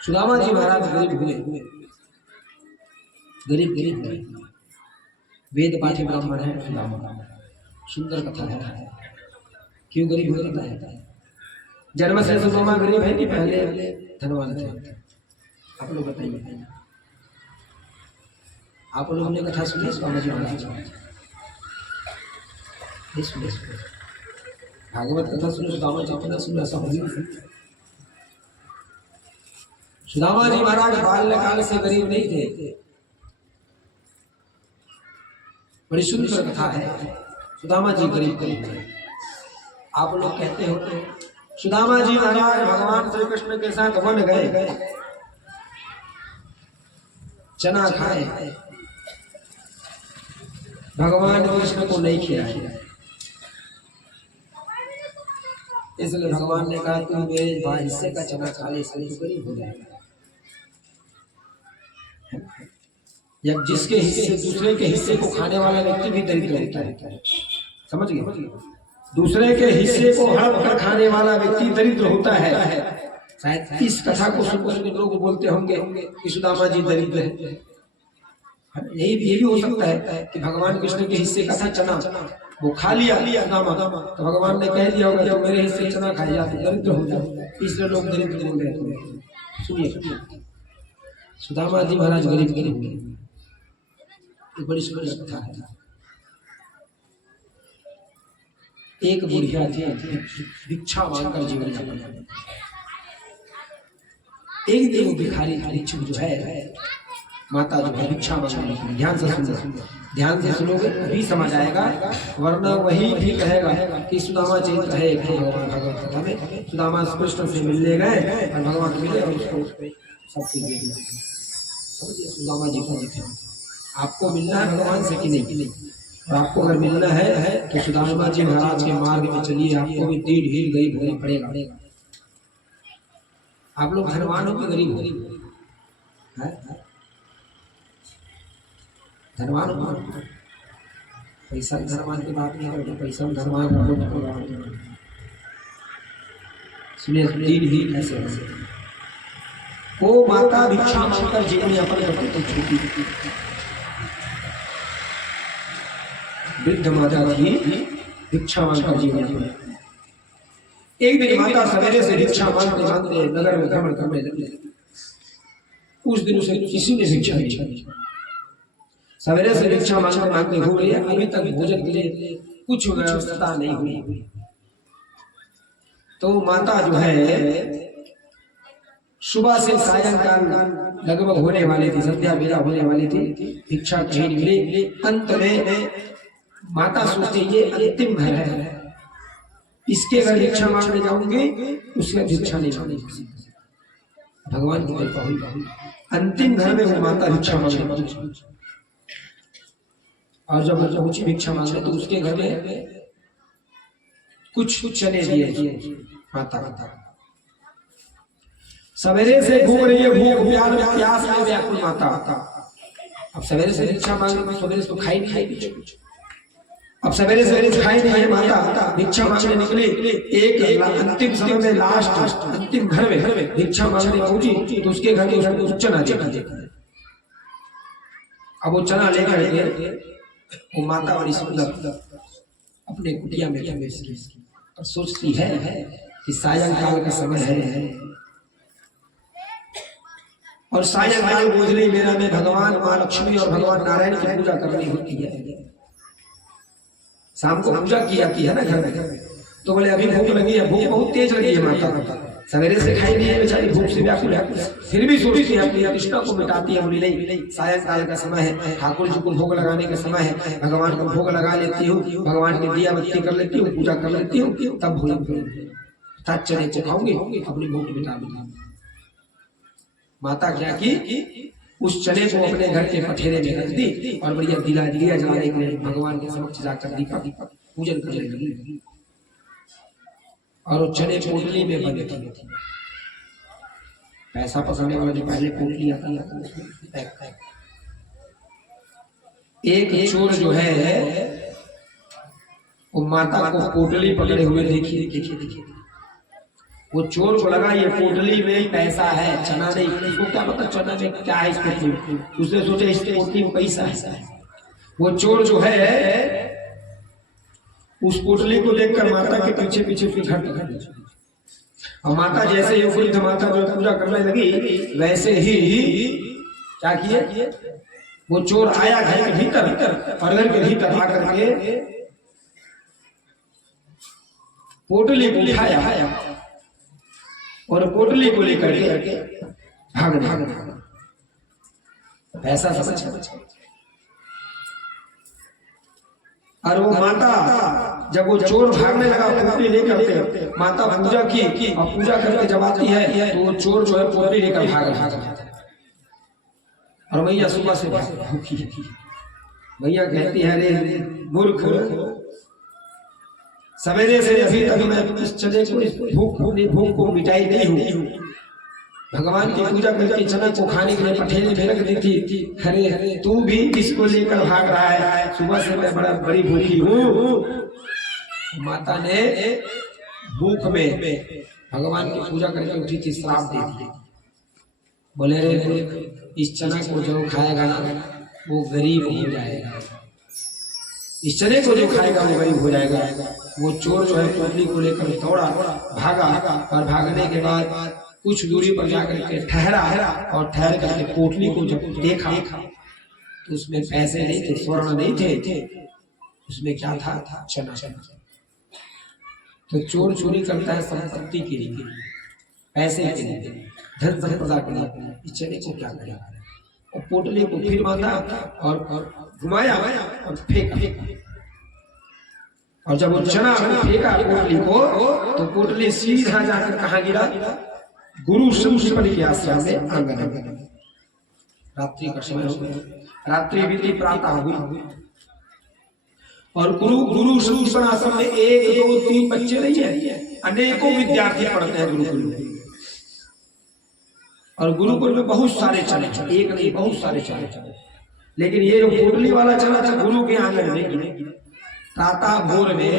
सुदामा जी महाराज गरीब हुए, गरीब हुए, वेद पाठी ब्राह्मण है सुदामा। सुंदर कथा है। क्यों गरीब हुए पता है? जन्म से सुदामा गरीब है कि पहले धनवान थे? आप लोग बताइए। आप लोगों ने कथा सुनी सुदामा जी महाराज? भागवत कथा सुनो, सुदामा जी कथा सुनो, ऐसा नहीं। सुदामा जी महाराज बाल्यकाल से गरीब नहीं थे। बड़ी सुंदर कथा है। सुदामा जी गरीब थे। आप लोग कहते हो सुदामा जी महाराज भगवान श्री कृष्ण के साथ वन गए, चना खाए, भगवान कृष्ण को नहीं खिलाया, इसलिए भगवान ने कहा तुम मेरे भाई हिस्से का चना खा ले, इसलिए गरीब हो जाएगा। जब जिसके हिस्से दूसरे के हिस्से को खाने वाला व्यक्ति भी दरिद्र होता है, समझ गए? दूसरे के हिस्से को हड़प कर खाने वाला व्यक्ति दरिद्र होता है। शायद इस कथा को सुनकर के लोग बोलते होंगे कि सुदामा जी दरिद्र है। यही भी हो सकता है कि भगवान कृष्ण के हिस्से का था चना, वो खा लिया सुदामा, तो भगवान ने कह दिया होगा जब मेरे हिस्से चना खाया जाए तो दरिद्र हो जाए, इसलिए लोग दरिद्र बोल रहे थे। सुनिए, सुदामा जी महाराज गरीब हुए, बड़ी सुंदर कथा है। एक बुढ़िया थी, भिक्षा मांगकर जीवन यापन। एक दिन वो भिखारी भिक्षुक जो है, माता जो है भिक्षा मांगने, ध्यान से सुनोगे अभी समझ आएगा, वरना वही भी कहेगा कि सुदामा चरित्र है भगवत कथा में। सुदामा कृष्ण से मिलने गए और भगवान मिले और उसको सब कुछ दे दिया। सुदामा जी को आपको मिलना है भगवान से कि नहीं? और आपको अगर मिलना है तो सुदामा जी महाराज के मार्ग में चलिए, आपको भी दीन हीन गरीब होना पड़ेगा। आप लोग धनवान हो कि गरीब हो? धनवान हो? पैसा धनवान की बात नहीं है, पैसा धनवान हो। सुनिए, दीन हीन ऐसे वो माता भिक्षा मांगकर जीवन यापन करती छोटी वृद्ध माता थी, भिक्षा मांगकर जीवन यापन। एक दिन माता सवेरे से भिक्षा मांगते नगर में भ्रमण करने लगी। उस दिन उसे किसी ने भिक्षा नहीं दी। सवेरे से भिक्षा मांगते घूम रही है, अभी तक भोजन के लिए कुछ व्यवस्था नहीं हुई। तो माता जो है सुबह से सायंकाल लगभग होने वाली थी, संध्या बेला होने वाली थी, भिक्षा कहीं नहीं मिली। अंत में माता सोचती ये अंतिम घर है, इसके घर भिक्षा मांगने जाऊंगी, उसके भिक्षा नहीं मांगेगी। भगवान की कृपा हुई, अंतिम घर में वो माता भिक्षा मांगने पहुंची। और जब पहुंची भिक्षा मांगने तो उसके घर में कुछ चने दिए माता। सवेरे से घूम रही है, भूख प्यास में व्याकुल माता। अब सवेरे से भिक्षा मांगने, सवेरे से तो खाई नहीं कुछ। अब सवेरे खाई नहीं है माता, भिक्षा मांगने निकली। एक अंतिम समय में लास्ट अंतिम घर में भिक्षा मांगने पहुंची तो उसके घर में उसको चना दिया। अब वो चना लेकर वो माता बड़ी सुंदर अपने कुटिया में और सोचती है कि सायंकाल का समय है और सायंकाल गोधली मेला में भगवान माँ लक्ष्मी और भगवान नारायण की पूजा करनी होती है। शाम को पूजा किया है ना घर में, तो बोले अभी भूख लगी है, भूख बहुत तेज लगी है माता। सवेरे से खाई नहीं है बेचारी, भूख से व्याकुल है, फिर भी सोचती है अपनी तृष्णा को मिटाती है। बोली नहीं, सायंकाल का समय है, ठाकुर जी को भोग लगाने का समय है, भगवान को भोग लगा लेती हूँ, भगवान की दिया बत्ती कर लेती हूँ, पूजा कर लेती हूँ, तब भोजन चने को खाऊंगी, अपनी भूख मिटा दूंगी। माता क्या की, उस चने को अपने घर के पठेरे में रख दी और बढ़िया दिया जलाने के लिए भगवान के समक्ष जाकर दीपक पूजन करने लगी। और वो चने पोटली में बंद थी। पैसा पकड़ने वाला जो पहले पोटली आता है, एक चोर जो है वो माता को पोटली पकड़े हुए देखिए वो चोर को लगा ये पोटली में ही पैसा है, चना नहीं। उसको क्या पता चना में क्या है इस पोटली में, उसने सोचा इस पोटली में पैसा है। वो चोर जो है उस पोटली को देखकर माता के पीछे पीछे फिर घर, और माता जैसे ही वृद्ध माता जो पूजा करने लगी वैसे ही क्या किए, वो चोर आया घर के भीतर, और घर के भीतर आकर के पोटली को उठाया और पोटली को लेकर के भाग पैसा समझ। और वो माता जब वो चोर भागने लगा पोटली लेकर के, माता पूजा की और पूजा करके जब आती है तो वो चोर जो है पोटली लेकर भाग। और मैया सुबह से भूखी, मैया कहती है अरे मूर्ख, सवेरे से अभी तक मैं इस चने को भूख को मिटाई नहीं हूँ। भगवान की पूजा करके चना को खाने के लिए पठेले में रख दी थी, अरे तू भी इसको लेकर भाग रहा है, सुबह से मैं बड़ी भूखी हूँ। माता ने भूख में भगवान की पूजा करके उठी थी, श्राप दे दिया। बोले रे इस चना को जो खाएगा ना वो गरीब हो जाएगा, इस चने को जो खाएगा वो गरीब हो जाएगा। वो चोर जो है पोटली को लेकर दौड़ा, भागा, और भागने के बाद कुछ दूरी पर जाकर के ठहरा, और ठहर करके पोटली को जब देखा तो उसमें पैसे नहीं थे, स्वर्ण नहीं थे, उसमें क्या था, चना। तो चोर चोरी करता है संपत्ति के लिए, पैसे के लिए, धन संपदा के लिए, इस चने को क्या करेगा। और पोटली को फिर बांधा और घुमाया और फेंका, और जब वो चना फेंका पोटली को तो पोटली सीधा जाकर कहाँ गिरा, गुरु शंकर के आश्रम में आंगन में। रात्रि का समय हो गया, रात्रि बीती, प्रातः हुई, और गुरु शंकर आश्रम में 1 2 3 बच्चे नहीं है, अनेकों विद्यार्थी पढ़ते हैं गुरुकुल में। और गुरुकुल में बहुत सारे चने, एक नहीं बहुत सारे चने, लेकिन ये जो पोटली वाला चना था गुरु के आंगन में गिरे। प्रातः भोर में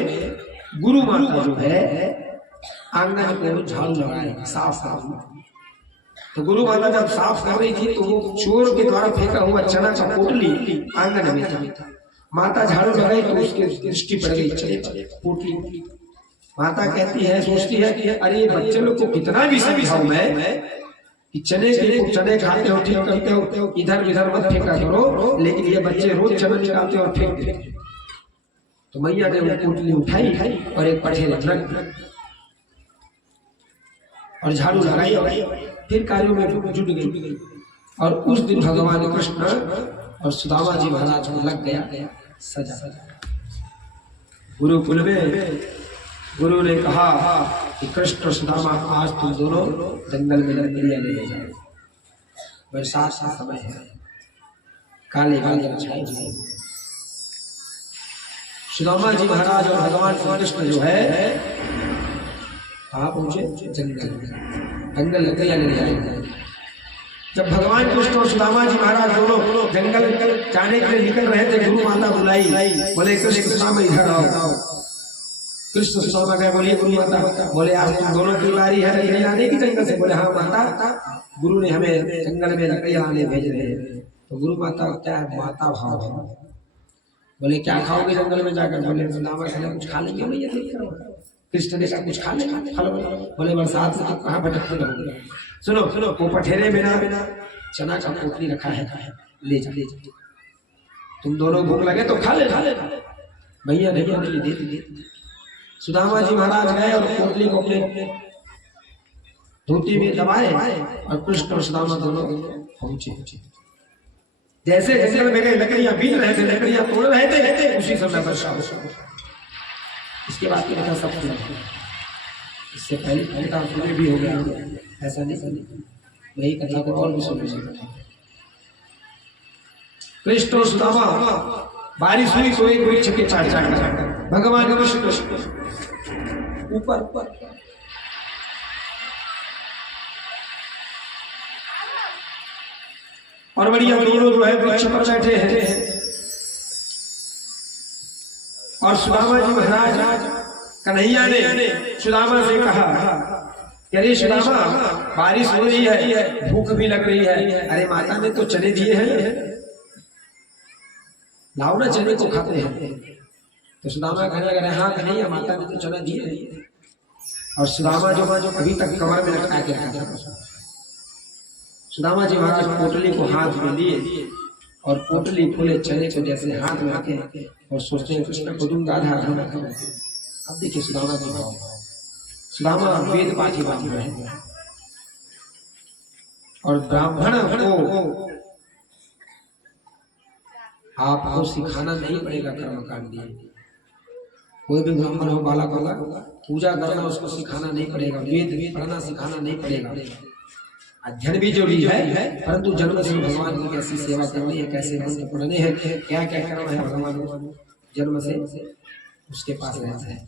गुरु माता जो है आंगन को झाड़ू लगाए, साफ। तो गुरु माता जब साफ कर रही थी तो वो चोर के द्वारा फेंका हुआ चना का पोटली आंगन में था। माता झाड़ू लगाई तो उसकी दृष्टि पड़ गई चने पोटली। माता कहती है, सोचती है कि अरे बच्चे लोग को कितना भी समझाऊं मैं कि चने खाते हो, ठीक करते हो, इधर इधर मत फेंका करो, लेकिन ये बच्चे रोज चना निकालते और फेंक देते। तो मैया ने वो पोटली उठाई और एक पठेले रख और झाड़ू लगाई, फिर कार्यों में जुट गई। और उस दिन भगवान कृष्ण और सुदामा जी महाराज को लग गया सजा। गुरुकुल में गुरु ने कहा कि कृष्ण और सुदामा आज तुम दोनों जंगल में लकड़ियां ले जाओ, बरसात का समय है, काले बादल छाए हुए। सुदामा जी महाराज और भगवान श्री कृष्ण जो है कहाँ पहुंचे, जंगल लकड़ियां ले जाए। जब भगवान कृष्ण और सुदामा जी महाराज दोनों जंगल जाने के लिए निकल रहे थे, गुरु माता बुलाई, बोले कृष्ण सुदामा इधर आओ। कृष्ण सुदामा गए, बोलिए गुरु माता। बोले आज तुम दोनों की बारी है लकड़ियां लाने की जंगल से। बोले हाँ माता, गुरु ने हमें जंगल में लकड़ियां लाने भेज रहे हैं। तो गुरु माता क्या है, माता भाव है। बोले क्या खाओगे जंगल में जाकर। बोले सुदामा कहने कुछ खा लेंगे भैया। कृष्ण ने कहा कुछ खा लेंगे, खा लो। बोले बरसात में तो कहाँ भटकते रहोगे। सुनो वो पठेरे में ना चना का पोटली रखा है, ले जा। तुम दोनों भूख लगे तो खा ले। भैया नहीं दे। सुदामा जी महाराज गए और पोटली को अपने धोती में दबाए और कृष्ण और सुदामा दोनों पहुंचे। जैसे जंगल में गए, लकड़ियां बीन रहे थे, लकड़ियां तोड़ रहे थे, उसी समय वर्षा हो। इसके बाद की कथा सब सुना, इससे पहले कथा पूरी भी हो गया, ऐसा नहीं। वही कथा को और भी सुना। कृष्ण और सुदामा बारिश हुई तो एक वृक्ष के चाट भगवान कृष्ण ऊपर और बढ़िया दोनों जो है वृक्ष पर बैठे हैं। और सुदामा जी महाराज कन्हैया ने सुदामा से कहा अरे सुदामा बारिश हो रही है, भूख भी लग रही है, अरे माता ने तो चने दिए हैं, लाओ ना चने को खाते हैं। तो सुदामा कहने लगा हाँ कन्हैया माता ने तो चना दिए हैं। और सुदामा जो कभी तक कमर में लटका के रखा था, सुदामा जी महाराज पोटली को हाथ में लिए और पोटली फूले चने को जैसे हाथ में रखे और सोचते हैं कृष्ण को दूंगा आधा आधा। अब देखिए सुदामा जी भाव, सुदामा वेद पाठी ब्राह्मण है और ब्राह्मण को आपको सिखाना नहीं पड़ेगा कर्मकांड। कोई भी ब्राह्मण हो बालक वाला पूजा करना उसको सिखाना नहीं पड़ेगा, वेद पढ़ना सिखाना नहीं पड़ेगा। अध्ययन भी जरूरी है, परंतु जन्म से भगवान की कैसी सेवा करनी है, कैसे मंत्र पढ़ने हैं, क्या क्या करना है, भगवान जन्म से उसके पास रहता है।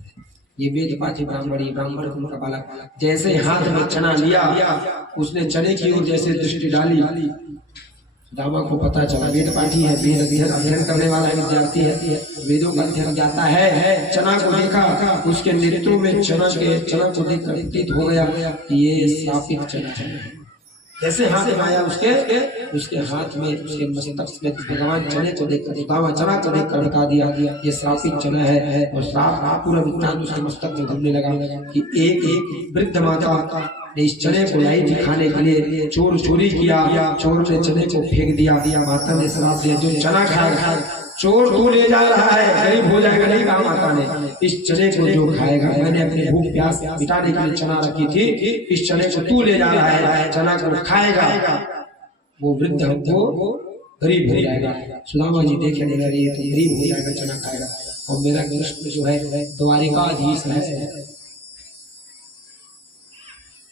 ये वेद पाठी ब्राह्मण उनका बालक जैसे हाथ में चना लिया, उसने चने की ओर जैसे दृष्टि डाली, दामा को पता चला वेद पाठी है, वेद अध्ययन करने वाला विद्यार्थी है, वेदों का अध्ययन जाता है। चना को देखा, उसके नेत्रों में चना को देख प्रतीत हो गया कि ये श्रापित चना है। जैसे हाथ में आया उसके हाथ में, उसके मस्तक में भगवान चने को देखकर, दामा चना को देखकर बता दिया ये श्रापित चना है। और श्राप पूरा वृत्तांत उसके मस्तक में घूमने लगा कि एक वृद्ध माता ने इस चने को लाई थी खाने के लिए, चोर चोरी किया, चोर ने चने को फेंक दिया, माता ने श्राप दिया जो चना खाएगा चोर तू ले जा रहा है, गरीब हो जाएगा। नहीं कहा माता ने, इस चने को जो खाएगा, मैंने अपनी भूख प्यास मिटाने के लिए चना रखी थी, इस चने को तू ले जा रहा है, चना को खाएगा, वो वृद्ध हमको गरीब हो जाएगा। सुदामा जी देखे नहीं रही है तो गरीब हो जाएगा, चना खाएगा। और मेरा कृष्ण जो है द्वारिकाधीश है।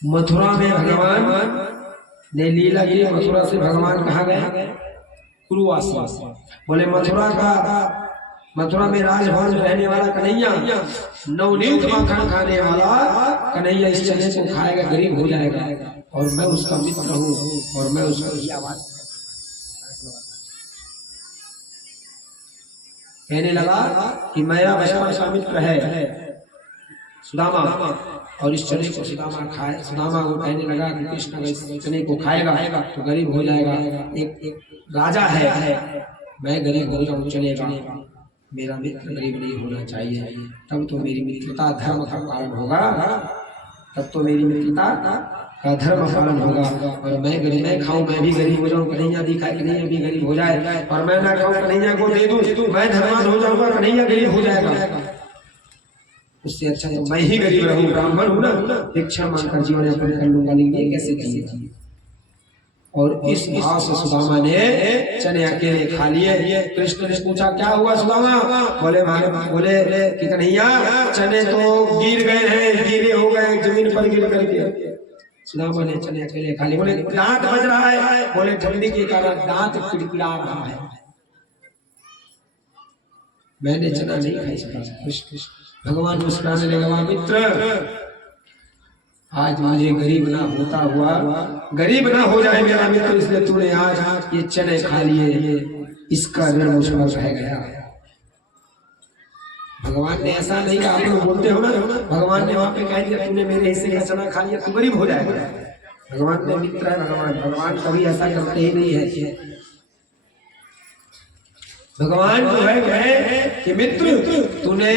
मथुरा में भगवान ने लीला की, मथुरा से भगवान कहाँ गए? कुरुवास। बोले मथुरा में राजभवन में रहने वाला कन्हैया, नवनीत माखन खाने वाला कन्हैया इस चने को खाएगा, गरीब हो जाएगा और मैं उसका मित्र हूँ और मैं उसका आवाज कहने लगा कि मेरा बचपन का मित्र है सुदामा, और इस चने को सुदामा खाए। सुदामा को कहने लगा कि कृष्ण इस चने को खाएगा तो गरीब हो जाएगा। एक राजा है, मैं गरीब हो जाऊँ चलेगा, मेरा मित्र गरीब नहीं होना चाहिए, तब तो मेरी मित्रता धर्म का पालन होगा, तब तो मेरी मित्रता का धर्म पालन होगा। और मैं खाऊं, मैं भी गरीब हो जाऊं, कन्हैया भी खाए, कन्हैया भी गरीब हो जाए, और मैं ना खाऊं कन्हैया को दे दूं, मैं धर्मान हो जाऊंगा, कन्हैया गरीब हो जाएगा। उससे अच्छा तो मैं ही गरीब रहूं, ब्राह्मण हूं ना, भिक्षा मांगकर जीवन यापन कर लूंगा, लेकिन ये कैसे करेगा। और इस भाव से सुदामा ने चने अकेले खा लिए। कृष्ण ने पूछा क्या हुआ सुदामा? बोले कि कन्हैया चने तो गिर गए हैं, गीले हो गए जमीन पर गिर करके। सुदामा ने चने अकेले खा लिए। बोले दांत बज रहा है, बोले ठंडी के कारण दांत किड़किड़ा रहा है, मैंने चना नहीं खाई सका। भगवान मुस्कुराने लगा, मित्र आज मुझे गरीब ना होता हुआ, गरीब ना हो जाए मेरा मित्र, इसलिए तूने आज ये चने खा लिए, इसका ऋण मुझ पर रह गया। भगवान ने ऐसा नहीं कहा, आप लोग बोलते हो ना, भगवान ने वहां पे कह दिया तूने मेरे हिस्से का चना खा लिया, तू गरीब हो जाएगा। भगवान ने मित्र है, भगवान कभी ऐसा करते ही नहीं है। भगवान जो है कहे कि मित्र तूने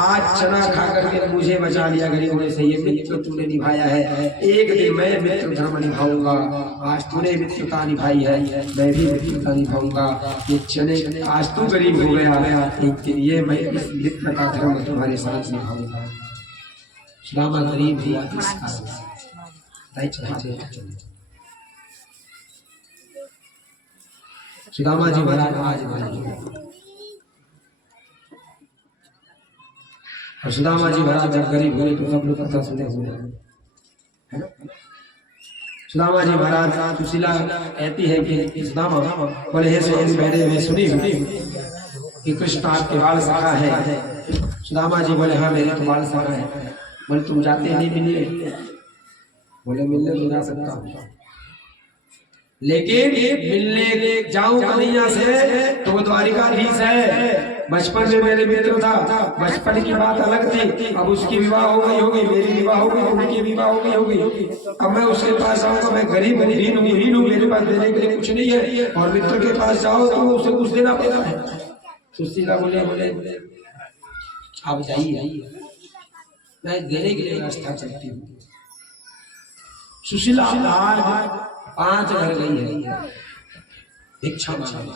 आज चना खा करके मुझे बचा लिया गरीब होने से, ये मित्र तूने निभाया है। एक दिन मैं मित्र धर्म निभाऊंगा, आज तूने मित्रता निभाई है, मैं भी मित्रता निभाऊंगा। ये चने आज तू गरीब हो गया, एक दिन ये मैं इस मित्र का धर्म तुम्हारे साथ निभाऊंगा। सुदामा गरीब हुआ इस कारण से। सुदामा जी महाराज आज और सुदामा जी महाराज जब गरीब हुए तो सब लोग कथा सुने हुए। सुदामा जी महाराज सुशीला कहती है कि सुदामा बोले हे स्वामी मैंने मैं सुनी कि कृष्ण आपके बाल सखा है। सुदामा जी बोले हाँ मेरे तो बाल सखा है। बोले तुम जाते नहीं मिलने? बोले मिलने तो जा सकता हूँ, लेकिन मिलने जाऊं कन्हैया से तो वो द्वारिकाधीश है, बचपन में मेरे मित्र था, बचपन की बात अलग थी, अब उसकी विवाह हो गई होगी, मेरी विवाह हो गई, उनकी विवाह हो गई होगी। अब मैं उसके पास जाऊंगा, मैं गरीब हीन हूँ, मेरे पास देने के लिए कुछ नहीं है, और मित्र के पास जाओ तो उसे कुछ देना पड़ता है। सुशीला बोले आप जाइए, मैं देने के लिए व्यवस्था करती हूँ। सुशीला आज 5 घर गई है भिक्षा मांगने।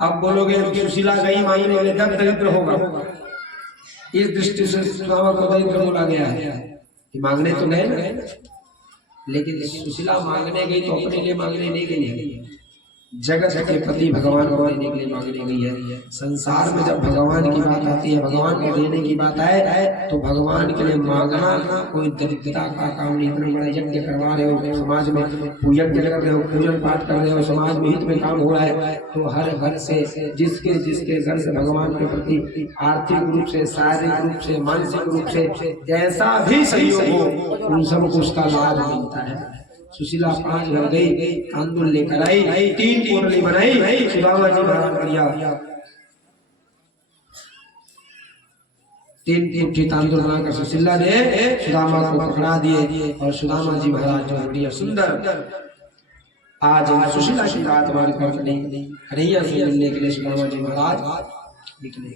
अब बोलोगे सुशीला गई मांगने वाले दब दरिद्र होगा, इस दृष्टि से सुदामा को दरिद्र बोला गया है कि मांगने तो गए ना, लेकिन सुशीला मांगने गई तो अपने लिए मांगने नहीं गई है, जगत के पति भगवान को देने के लिए मांगने गई है। संसार में जब भगवान की बात आती है, भगवान को देने की बात आए तो भगवान के लिए मांगना कोई दरिद्रता का काम नहीं। इतना बड़ा यज्ञ करवा रहे हो, समाज में यज्ञ कर रहे हो, पूजन पाठ कर रहे हो, समाज में हित में काम हो रहा है, तो हर घर से जिसके घर से भगवान के प्रति आर्थिक रूप से, शारीरिक रूप से, मानसिक रूप से जैसा भी सहयोग हो, उन सबको उसका लाभ मिलता है। सुशीला 5 घर गई, तांदुल लेकर आई, 3 पोटली बनाई, सुदामा जी महाराज बढ़िया 3 मुट्ठी तांदुल बनाकर सुशीला ने सुदामा को पकड़ा दिए, और सुदामा जी महाराज जो बढ़िया सुंदर आज सुशीला की रात मान कर कन्हैया से मिलने के लिए सुदामा जी महाराज निकले।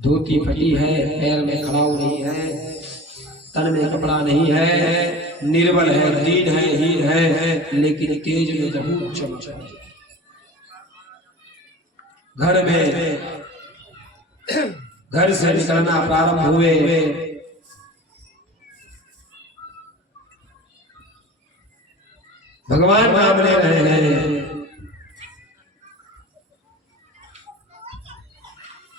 धोती फटी है, पैर में खड़ाऊ नहीं है, तन में कपड़ा नहीं है, निर्बल है, दीन है, हीन है, लेकिन तेज में बहुत चमचम है। घर से निकलना प्रारंभ हुए, भगवान नाम ले रहे हैं,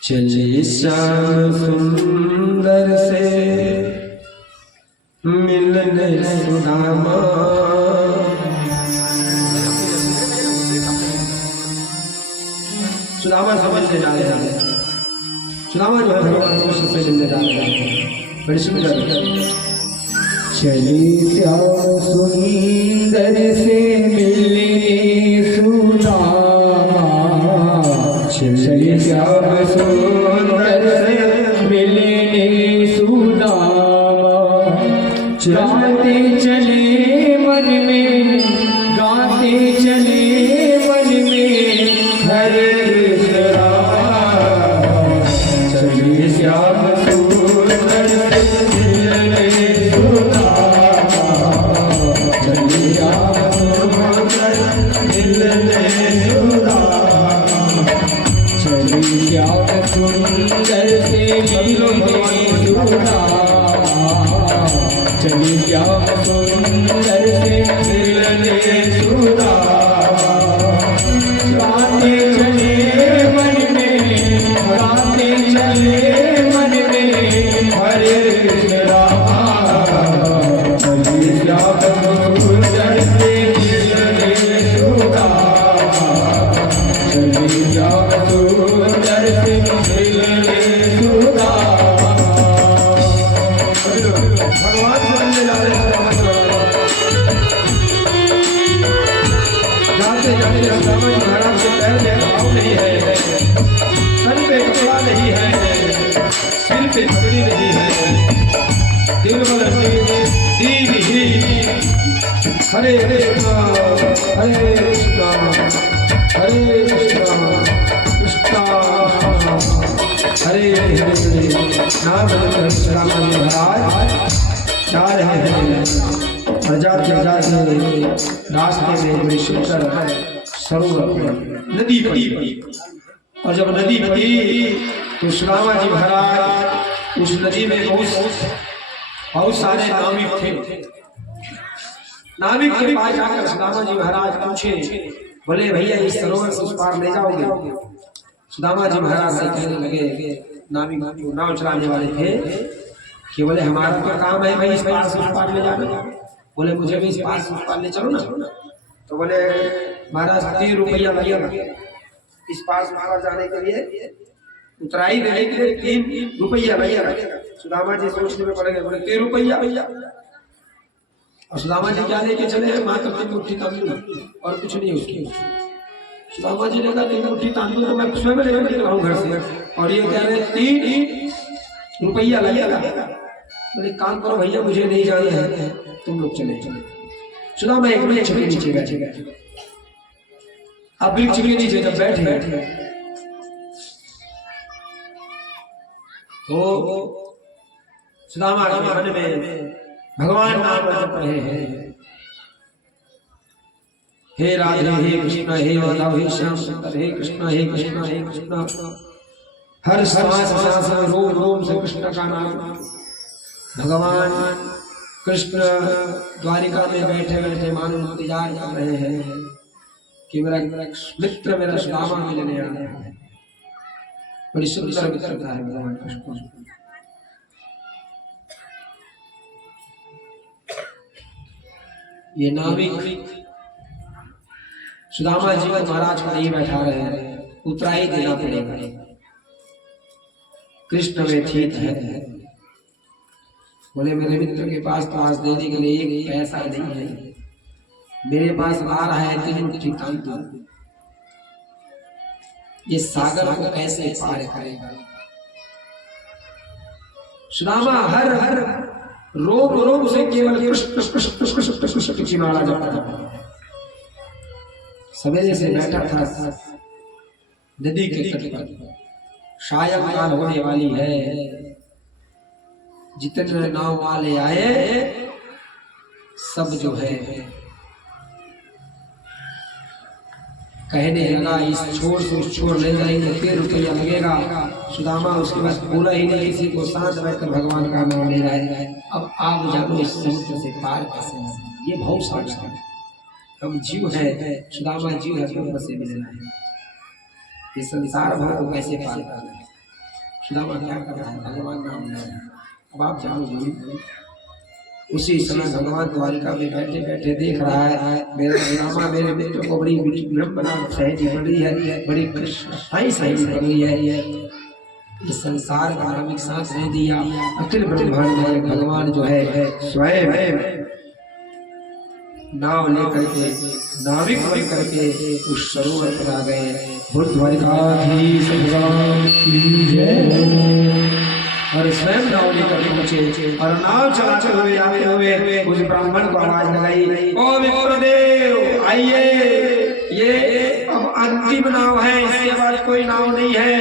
चले श्याम सुंदर से मिलने सुदामा, सुदामा समझने जा रहे हैं, सुदामा जो है भगवान कृष्ण से मिलने जा रहे हैं, बड़ी सुंदर। चले श्याम सुंदर से मिलने सुदामा, चले श्याम सुंदर से मिलने सुदामा, गाते चले मन में, गाते चले मन में, हरे कृष्ण राम। चले श्याम सुंदर से मिलने सुदामा, चले श्याम सुंदर मिलने सुदामा, चले श्याम सुंदर से मिलने सुदामा, चले श्याम सुंदर से मिलने सुदामा, गाते चले मन में, गाते चले मन में, हरे कृष्ण राम। चले श्याम सुंदर से मिलने सुदामा, चले श्याम सुंदर से मिलने सुदामा। भगवान से मिलने जा रहे हैं, जाते जाते सुदामा जी महाराज के पैर में घाव नहीं है, तन पे कपड़ा नहीं है, सिर पे पगड़ी नहीं है, निर्बल दीनहीन, हरे कृष्णा हरे कृष्णा हरे कृष्णा कृष्णा हरे हरे नाम सुदामा जी महाराज जा रहे हैं, और जाते जाते रास्ते में बड़ी सुंदर सरोवर नदी पड़ी, और जब नदी पड़ी तो सुदामा जी महाराज उस नदी में बहुत सारे नाविक थे। नाविक के पास जाकर सुदामा जी महाराज पूछे, बोले भैया इस सरोवर से उस पार ले जाओगे? सुदामा जी महाराज से कहने लगे, नाविक जो नाव चलाने वाले थे, कि बोले हमारा तो काम है भाई इस पार से उस पार ले जाना, बोले मुझे भी इस पार से उस पार ले चलो ना। तो बोले महाराज 3 रुपया लगेगा इस पार से उस पार जाने के लिए, उतराई देने के लिए 3 रुपया लगेगा। सुदामा जी सोचने में पड़ गए, बोले 3 रुपया भैया। और सुदामा जी क्या लेके चले हैं? मात्र 3 मुट्ठी तांदुल और कुछ नहीं उसकी। सुदामा जी ने कहा 3 मुट्ठी तांदूल तो मैं स्वयं लेकर निकला हूं घर से, और ये कह रहे 3 रुपया लगेगा। बोले काम करो भैया, मुझे नहीं जाना है, तुम लोग चले चले। सुदामा एक वृक्ष के नीचे बैठे गए। अब वृक्ष के नीचे जब बैठे तो सुदामा के मन में भगवान नाम जप रहे हैं, हे राधे हे कृष्ण हे माधव हे श्याम सुंदर, हे कृष्ण हे कृष्ण हे कृष्ण। हर सांस सांस रोम रोम से कृष्ण का नाम। भगवान कृष्ण द्वारिका में बैठे बैठे मानो इंतजार कर रहे हैं कि मेरा मित्र मेरा सुदामा मिलने आ रहा है। बड़ी सुंदर मित्रता है भगवान कृष्ण। ये नाविक सुदामा जी को महाराज को नहीं बैठा रहे हैं, उतराई देना पड़ेगा। कृष्ण में ठीक है। बोले मेरे मित्र के पास तो आज देने के लिए एक पैसा नहीं है, मेरे पास आ रहा है 3 मुट्ठी तांदूल, ये सागर को कैसे पार करेगा। सुदामा हर हर रोम रोम से केवल कृष्ण कृष्ण कृष्ण कृष्ण की माला जप रहा है। सवेरे से बैठा था नदी के तट पर, शायद काल होने वाली है। जितने नाव वाले आए सब जो है कहने लगा इस छोर से उस छोर ले जाएंगे 3 रुपया लगेगा। सुदामा उसके बाद बोला ही नहीं किसी को, शांत बैठकर भगवान का नाम ले रहा है। अब आप जानो इस समुद्र से पार कैसे, ये बहुत सावधान है। हम जीव है, सुदामा जीव है, समुद्र से मिलना है। ये संसार भर को कैसे पार करना है। सुदामा क्या कर रहा है, भगवान नाम ले रहा है। अब आप जानो जरूर। उसी समय भगवान द्वारिका में बैठे बैठे देख रहा है मेरा सुदामा मेरे मित्र को बड़ी विडंबना सहजी बन रही है, बड़ी सही कर रही है। इस संसार का नामिक सांस नहीं दिया। अखिल ब्रह्मांड में भगवान जो है स्वयं नाव लेकर के नाविक बन करके उस सरोवर पर आ गए। द्वारिकाधीश भगवान की जय। और स्वयं नाव लेकर पहुंचे और नाव चलाते हुए आते हुए उस ब्राह्मण को आवाज लगाई, ओ विप्रदेव आइए, ये अब अंतिम नाव है, इसके बाद कोई नाव नहीं है,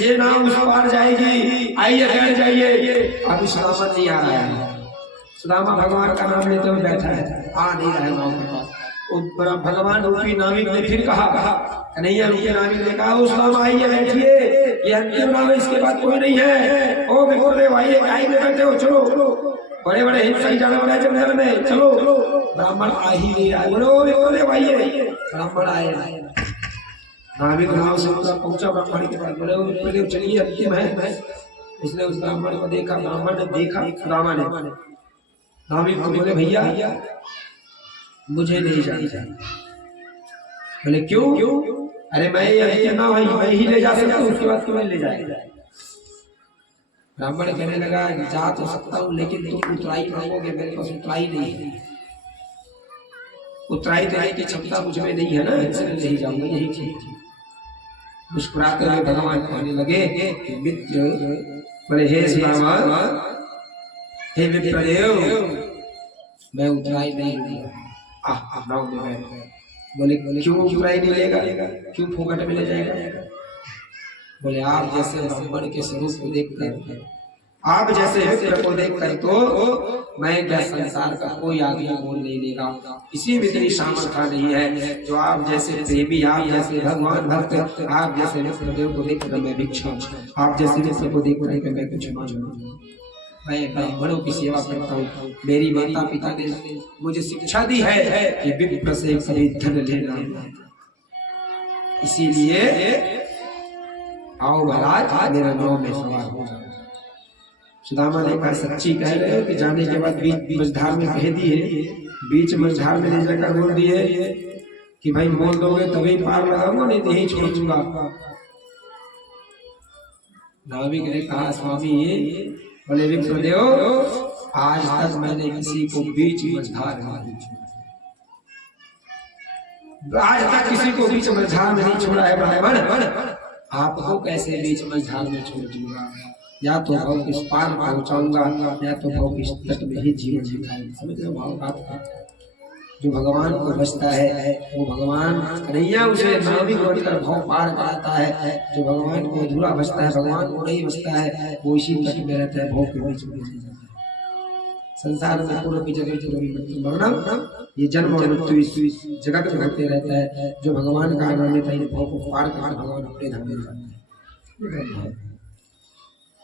ये नाव उस पार जाएगी, आइए बैठ जाइए। अभी सुदामा नहीं आ रहा है। सुदामा भगवान का नाम लेते हुए बैठा है, आ नहीं रहा है नाव के पास। भगवान रूपी नाविक ने फिर कहा, कन्हैया रूपी नाविक ने कहा, सुदामा आइए बैठिए, ये अंतिम नाव है, इसके बाद कोई नहीं है। ओ विप्रदेव आइए, आई में बैठे हो, चलो, बड़े बड़े हिंसक जानवर जंगल में, चलो। ब्राह्मण आ ही नहीं रहा है, बोले ओ विप्रदेव आइए। ब्राह्मण आए, नाविक नाव से पहुंचा ब्राह्मण के पास, बोले ओ विप्रदेव चलिए, अंतिम है। उसने उस ब्राह्मण को देखा, ब्राह्मण ने देखा सुदामा ने। नाविक को बोले भैया मुझे नहीं जाना। बोले क्यों? अरे मैं ना भाई मैं ही ले जा सकता हूँ, उसके बाद क्यों ले जाएगा। ब्राह्मण कहने लगा जा तो सकता हूँ, लेकिन तुम उतराई मांगोगे, मेरे पास उतराई नहीं है, उतराई देने की क्षमता मुझ में नहीं है ना, इसलिए नहीं जाऊंगा। यही चीज मुस्कुराते हुए भगवान कहने लगे, मित्र बोले हे सुदामा, हे विप्रदेव, मैं उतराई नहीं लूंगा। नाव में बैठ गए। बोले क्यों उतराई नहीं लेगा, क्यों फोकट में ले जाएगा। बोले आप जैसे ब्राह्मण के स्वरूप को देखकर, आप जैसे मित्र को देखकर तो मैं क्या संसार का कोई आदमी बोल नहीं देगा, किसी भी तेरी सामर्थ्य नहीं है। जो आप जैसे प्रेमी, आप जैसे भगवान भक्त, आप जैसे विप्रदेव को देखकर मैं भिक्षा, आप जैसे मित्र को देखकर मैं कुछ मांगूंगा। मैं ब्राह्मणों की सेवा करता हूँ। मेरी माता पिता ने मुझे शिक्षा दी है कि विप्र से कभी धन लेना, इसीलिए आओ महाराज मेरा नाव में सवार हो जाओ। सुदामा ने कहा सच्ची कह रहे हो कि जाने के बाद बीच मझधार में कह दिए, बीच मझधार में ले जाकर बोल दिए कि भाई बोल दोगे तभी पार लगाऊंगा, नहीं तो यही छोड़ दूंगा। नाविक ने कहा स्वामी, बोले विप्रदेव आज तक मैंने किसी को बीच मझधार नहीं छोड़ा। आज तक किसी को बीच मझधार में नहीं छोड़ा है ब्राह्मण, आपको कैसे बीच मझधार में छोड़ दूंगा? या तो भाव किस पार पहुंचाऊंगा या तो भाव किस तट में ही जीवन जिताऊंगा। समझ रहे हो भाव बात? जो भगवान को बचता है वो भगवान कन्हैया उसे नाविक बनकर भाव पार कराता है। जो भगवान को अधूरा बचता है, भगवान को नहीं बचता है, वो इसी तट में रहता है, भाव के बीच में रह जाता है। संसार में पूर्व की जगह मृत्यु मरण, ये जन्म और मृत्यु इस जगत में होते रहता है। जो भगवान का आनंद लेता है, भाव को पार कर भगवान अपने धाम में जाता है।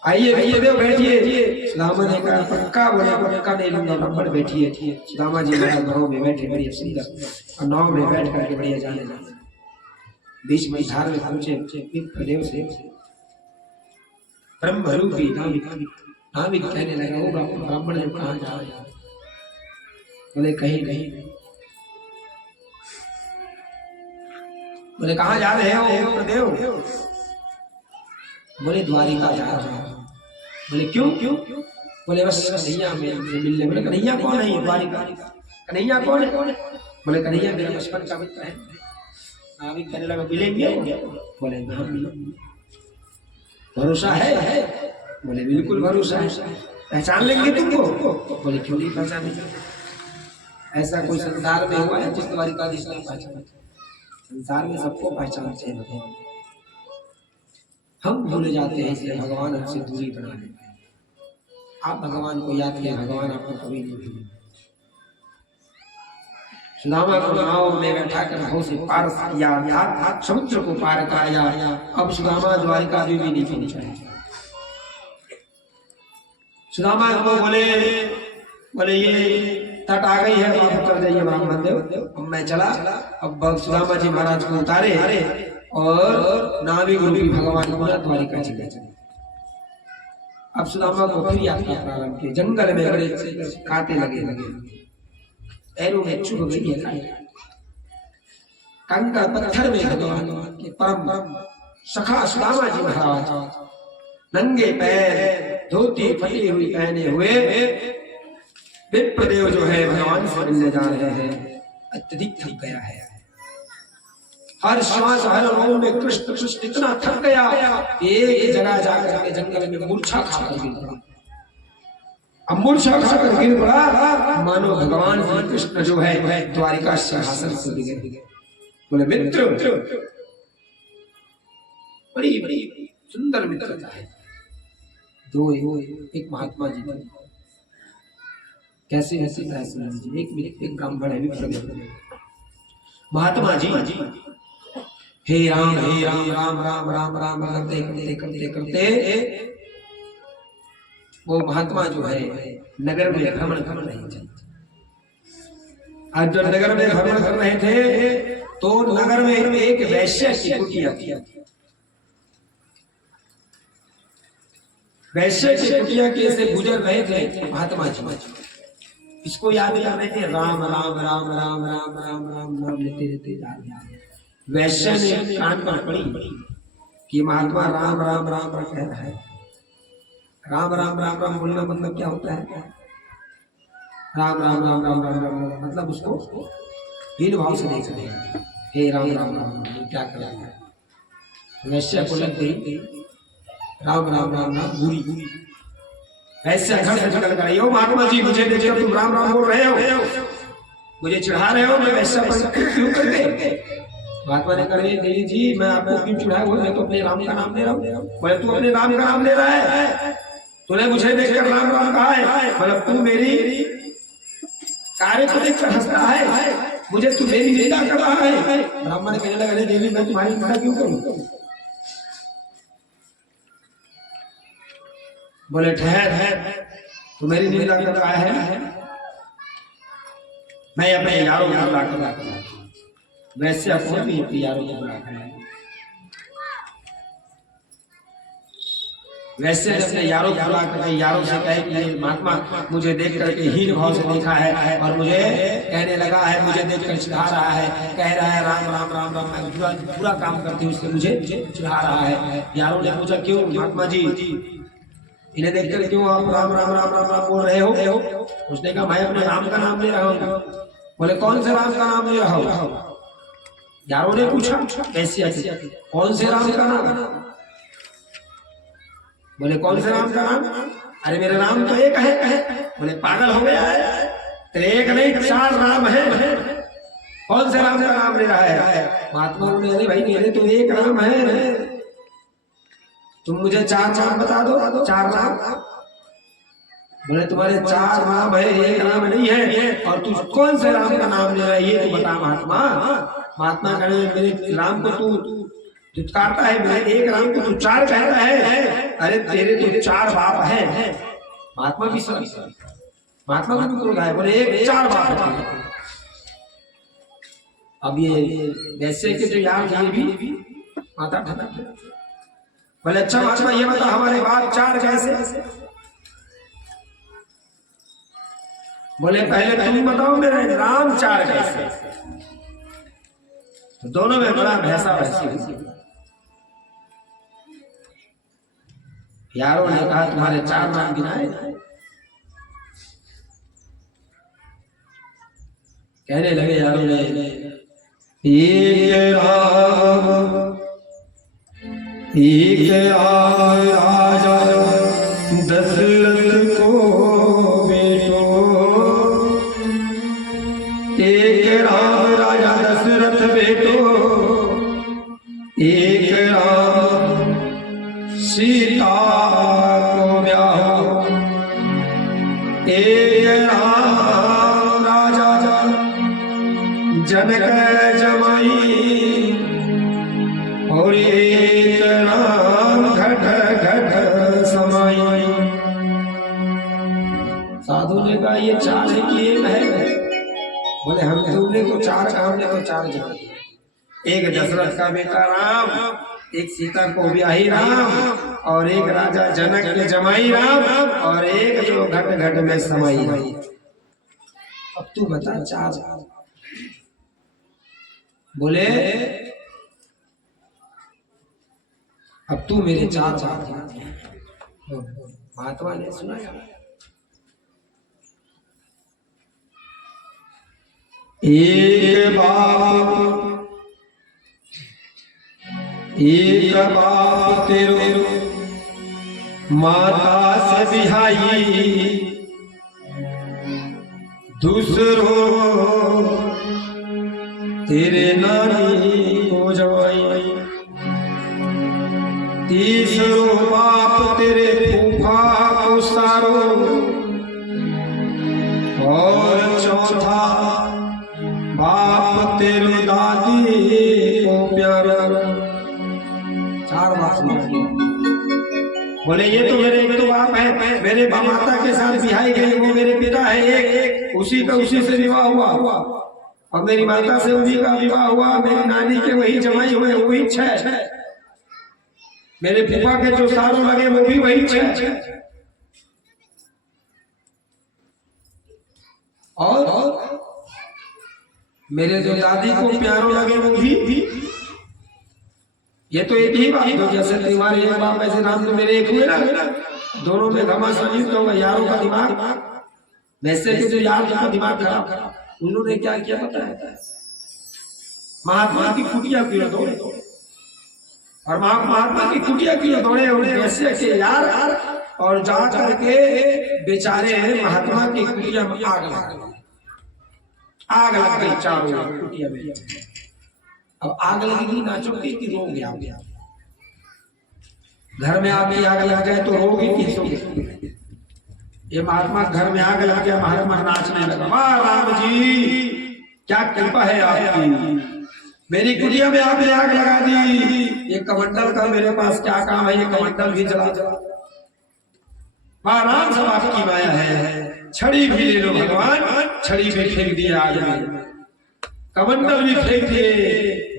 आइए आइए देव बैठिए। सुदामा ने कहा पक्का, बोला पक्का नहीं लूंगा, ब्राह्मण बैठिए। सुदामा जी महाराज नाव में बैठे, बढ़िया सुंदर, और नाव में बैठ करके बढ़िया जाने लगे। बीच में धार में पहुंचे, विप्रदेव से ब्रह्मरूपी नाविक कहने लगा, वो ब्राह्मण ने कहा जा रहे हैं? बोले कहीं नहीं। बोले कहाँ जा रहे हो विप्रदेव? बोले द्वारिका जा रहे हैं। बोले क्यों? बोले बस कन्हैया में मिलने। बोले कन्हैया कौन है? द्वारिका कन्हैया कौन है? बोले कन्हैया मेरा बचपन का मित्र है। नाविक कहने लगा मिलेंगे? बोले हाँ मिलेंगे। भरोसा है? बोले बिल्कुल भरोसा है। पहचान लेंगे तुमको? बोले क्यों नहीं पहचानेंगे? ऐसा कोई संसार में हुआ है जिस द्वारिकाधीश ने पहचाना? संसार में सबको पहचानते हैं भगवान। हम भूल जाते हैं, इसलिए भगवान हमसे दूरी बना लेते हैं। आप भगवान को याद किया, भगवान आपको कभी नहीं भूलेंगे। सुदामा को नाव में बैठा कर भाव से पार किया, समुद्र को पार कराया। अब सुदामा द्वारिका भी नहीं पहुंचा। सुदामा को बोले ये तट आ गई है, आप उतर जाइए ब्राह्मण देव। अब मैं चला। अब सुदामा जी महाराज को उतारे और नाविक रूपी भगवान पूरा द्वारिका चले चले। अब सुदामा को फिर यात्रा प्रारंभ की। जंगल में बड़े कांटे लगे, पैरों में चुभ गई है। कंकड़ पत्थर में भगवान के परम सखा सुदामा जी महाराज नंगे पैर, धोती फटी हुई पहने हुए विप्रदेव जो है भगवान से मिलने जा रहे हैं। अत्यधिक थक गया है, हर श्वास हर रोम में कृष्ण कृष्ण इतना थक गया, एक जगह जाकर के जंगल में मूर्छा खाकर गिर पड़ा। अब मूर्छा खाकर गिर पड़ा, मानो भगवान श्री कृष्ण जो है द्वारिका सिंहासन से गिर गए। बोले मित्र, बड़ी बड़ी सुंदर मित्रता है। दो एक महात्मा जी थे, कैसे एक ब्राह्मण है, महात्मा जी हे राम राम राम राम राम करते करते वो महात्मा जो है नगर में भ्रमण कर रहे थे। आज जब नगर में भ्रमण कर रहे थे तो नगर में एक वैश्य की कुटिया थी। वैश्य की कुटिया के से गुजर रहे थे महात्मा जी। इसको याद कर रहे थे, राम राम राम राम राम राम राम नाम लेते रहते जा रहे। वैश्य ने कान पर पड़ी कि महात्मा राम राम राम राम कह रहा है। राम राम राम राम बोलना मतलब क्या होता है? राम राम राम राम राम राम मतलब उसको हीन भाव से देख रहे हैं। हे राम राम राम क्या कर रहा है? वैश्य को लग गई राम राम राम राम बुरी। वैश्य घर से निकल कर, यो महात्मा जी मुझे देखिए, तुम राम राम बोल रहे हो, मुझे चिढ़ा रहे हो, मैं वैश्य पर क्यों करते? महात्मा ने कहा देवी जी मैं आपको क्यों चिढ़ाया? मैं तो अपने राम का नाम ले रहा हूँ। बोले तू अपने राम का नाम ले रहा है? तूने मुझे देखकर राम राम कहा है, मतलब तू मेरी कार्य को देखकर हंस रहा है, मुझे तू मेरी निंदा कर रहा है। ब्राह्मण कहने लगा देवी मैं तुम्हारी निंदा क्यों करूं? बोले ठहर, तू मेरी निंदा कर रहा है, मैं अपने यारों को बुला कर वैसे कौन भी यारों को बुला कर वैसे अपने यारों को बुला कर यारों से कहे कि महात्मा मुझे देख करके हीन भाव से देखा है और मुझे कहने लगा है, मुझे देख कर चिढ़ा रहा है, कह रहा है राम राम राम राम, मैं पूरा काम करती हूँ इसलिए मुझे चिढ़ा रहा है। यारों ने पूछा क्यों महात्मा जी, इन्हें देखकर क्यों आप राम राम राम राम राम बोल रहे हो? उसने कहा मैं अपने राम का नाम ले रहा हूँ। बोले कौन से राम का नाम ले रहा हूँ? यारों ने पूछा वैश्या से, कौन से राम का नाम? बोले कौन से राम का नाम? अरे मेरा नाम तो एक है। बोले पागल हो गया है, तेरे एक नहीं 4 राम है, कौन से राम का नाम ले रहा है? महात्मा बोले अरे भाई मेरे तो एक राम है, तुम मुझे 4 नाम बता दो। 4 नाम? बोले तुम्हारे 4 नाम है, एक राम नहीं है, और तू कौन से राम का नाम ले रहा है ये तो बता महात्मा। महात्मा कहे मेरे राम को तू चित्कारता है, मेरे एक राम को तू 4 कहता है, अरे तेरे तो 4 बाप है। महात्मा भी सब महात्मा को भी क्रोध आया, बोले एक 4 बाप है। अब ये वैसे के जो यार ये भी माता ठटा, बोले अच्छा महात्मा ये बता हमारे बाप 4 कैसे? बोले पहले तुम बताओ मेरे राम 4 कैसे? तो दोनों में बड़ा भैंसा भैंसी हुई। यारों ने कहा तुम्हारे 4 नाम गिनाए? कहने लगे यारों ने एक राजा दशरथ को बेटो, एक राम राजा दशरथ बेटो, एक राम सीता को ब्याहो, एक राम राजा जनक जमाई, और एक राम घट घट समाई। साधु ने कहा ये 4 है कि एक है? बोले हम तुमने तो 4 कहा, हमने तो 4 जान। एक दशरथ का बेटा राम, एक सीता को ब्याही राम, और एक राजा जनक के जमाई राम, और एक जो घट घट में समाई राम। अब तू बता 4। बोले अब तू मेरे 4 बात। महात्मा ने सुनाया एक बाप तेरो माता से बिहाई, दूसरो तेरे नानी को जवाई, तीसरो बाप तेरे फूफा को सारो, और चौथा बाप तेरे दादी को प्यारा। 4 बाप मार। बोले ये तो मेरे एक तो बाप है, मेरे माता के साथ बिहाई गई वो मेरे पिता है एक, उसी से विवाह हुआ, और मेरी माता से उन्हीं का विवाह हुआ, मेरी नानी के वही जमाई हुए वही 6, मेरे फूफा के जो सारों लगे वो भी वही 6, और मेरे जो दादी को प्यारों लगे वो भी। ये तो एक ही बात हो, जैसे तुम्हारे एक बाप ऐसे राम तो मेरे एक हुए ना, दोनों में घमासान तो होगा। यारों का दिमाग वैसे के जो यार का दिमाग खराब, उन्होंने क्या किया पता है? महात्मा की कुटिया की दौड़े, और महात्मा की कुटिया की दौड़े वैसे के यार, और जा करके बेचारे महात्मा की कुटिया में आग लग गई चारों कुटिया में। अब आग लगेगी नाचोगे कि रोगे? घर में आगे आग लग जाए तो रोगे कि सोगे? ये महात्मा घर में आग लग गया, महात्मा नाचने लगा, वाह राम जी क्या कृपा है आपकी, मेरी कुटिया में आपने आग लगा दी, ये कमंडल का मेरे पास क्या काम है, ये कमंडल भी जला। वाह राम सब आपकी माया है, छड़ी भी ले लो भगवान, छड़ी भी फेंक दिया आग में, कमंडल भी फेंक दिए,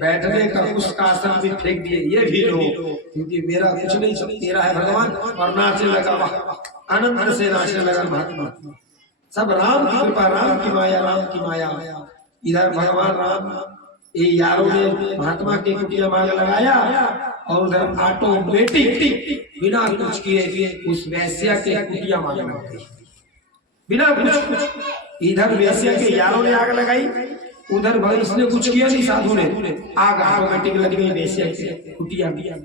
बैठने का उसका आसन भी फेंक दिए, ये भी लो, क्योंकि मेरा कुछ नहीं सब तेरा है भगवान। और नाचने लगा, आनंद से नाचने लगा महात्मा। सब राम की कृपा, राम की माया, राम की माया। इधर भगवान राम ये यारों ने महात्मा की कुटिया में आग लगाया, और उधर ऑटोमेटिक बिना कुछ किए उस वैश्या के कुटिया में आग लग गई, बिना कुछ। इधर वैश्या के यारों ने आग लगाई, उधर भाई इसने कुछ किया नहीं, साधु ने आग ऑटोमेटिक लग गई, वैसे कुटिया दिया।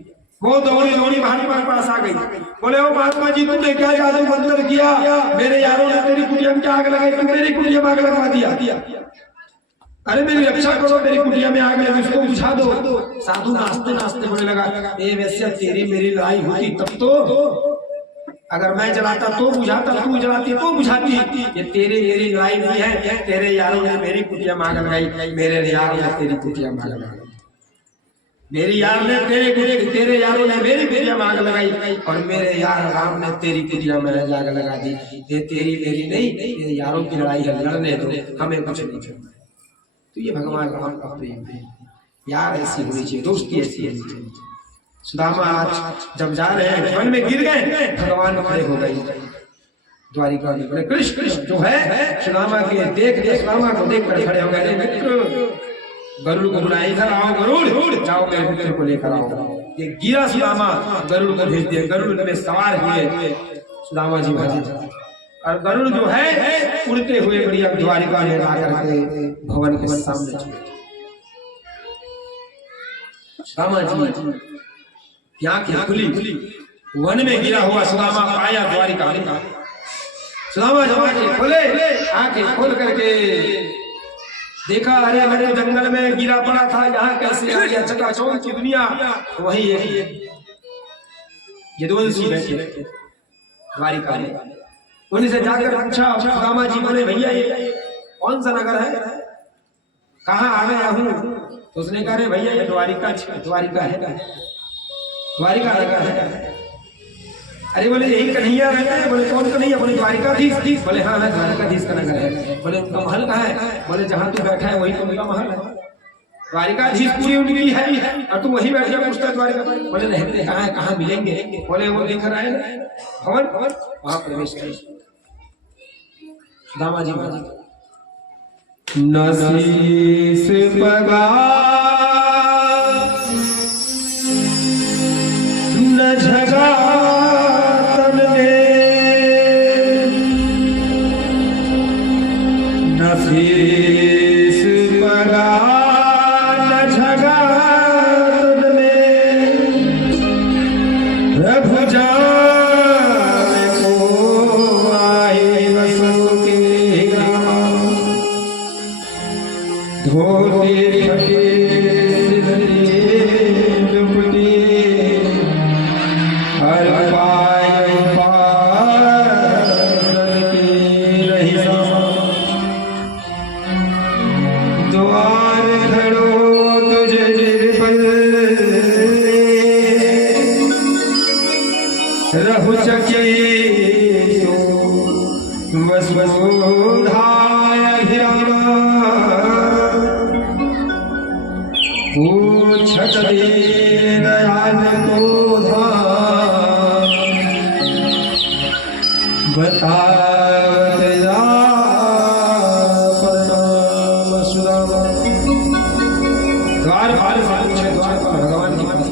वो दौड़ी दौड़ी महात्मा के पास आ गई, बोले ओ महात्मा जी तुमने क्या जादू मंत्र किया, मेरे यारों ने तेरी कुटिया में आग लगाई, तुम मेरी कुटिया में आग लगवा दिया। अरे मेरी रक्षा करो, मेरी कुटिया में आग लगी, उसको बुझा दो। साधु नाचते नाचते बोलने लगा, ए वैसे तेरी मेरी लड़ाई होती तब तो, अगर मैं जलाता तो बुझाता, तू जलाती तो बुझाती, ये तेरी मेरी लड़ाई नहीं है, तेरे यारों ने मेरी कुटिया में आग लगाई, मेरे यारों ने तेरी कुटिया में आग लगाई, मेरी यार ने तेरे यारों ने मेरी कुटिया में आग लगाई, और मेरे यार राम ने तेरी कुटिया में आग लगा दी। ये तेरी मेरी नहीं, तेरे यारों की लड़ाई है, लड़ने दो, हमें कुछ नहीं करना। तो ये भगवान राम का प्रेम है, यार ऐसी होनी चाहिए, दोस्ती ऐसी होनी चाहिए। सुदामा आज जब जा रहे हैं वन में गिर गए, भगवान खड़े हो गए द्वारिका में, बोले कृष्ण जो है सुदामा के देख सुदामा को देख कर खड़े हो गए, मित्र गरुड़ को बुलाए, इधर आओ गरुड़, जाओ मेरे मित्र को लेकर आओ। ये गिरा सुदामा, गरुड़ को भेज दिया, गरुड़ में सवार हुए सुदामा जी महाराज, और गरुड़ जो है उड़ते हुए बढ़िया द्वारिका में आकर के भवन के सामने चले। सुदामा जी की आंखें खुली, वन में गिरा हुआ सुदामा पाया द्वारिका में। सुदामा जब आंखें खोले, आंखें खोल करके देखा, अरे मेरे जंगल में गिरा पड़ा था, यहाँ कैसे आ गया, चकाचौंध की दुनिया। वही है यदुवंशी बैठे द्वारिका में, उन्हीं से जाकर पूछा सुदामा जी, बोले भैया ये कौन सा नगर है, कहाँ आ गया हूँ? तो उसने कहा, अरे भैया ये द्वारिका है, द्वारिका नगर है। अरे बोले यही कन्हैया रहता है? बोले कौन कन्हैया? बोले द्वारिकाधीश। बोले हाँ है, द्वारिकाधीश का नगर है। बोले उनका महल कहाँ है? बोले जहाँ तू बैठा है वही तो उनका महल है। द्वारिकाधीश पूरी उनकी है और तू वही बैठे पूछता द्वारिका। बोले रहते कहाँ है, कहाँ मिलेंगे? बोले वो लेकर आए भवन, वहां प्रवेश करें। सुदामा जी महाराज नसीस पगा न झगा तन में, नसीस पगा न झगा तन में, प्रभु जाने को आए बसो के राम, धोते फटे रहु चके वसुधाय पूछत दयाल को धाम, बतावत जा प्रणाम सुदामा। द्वार पाल पूछे, द्वार पर भगवान के पास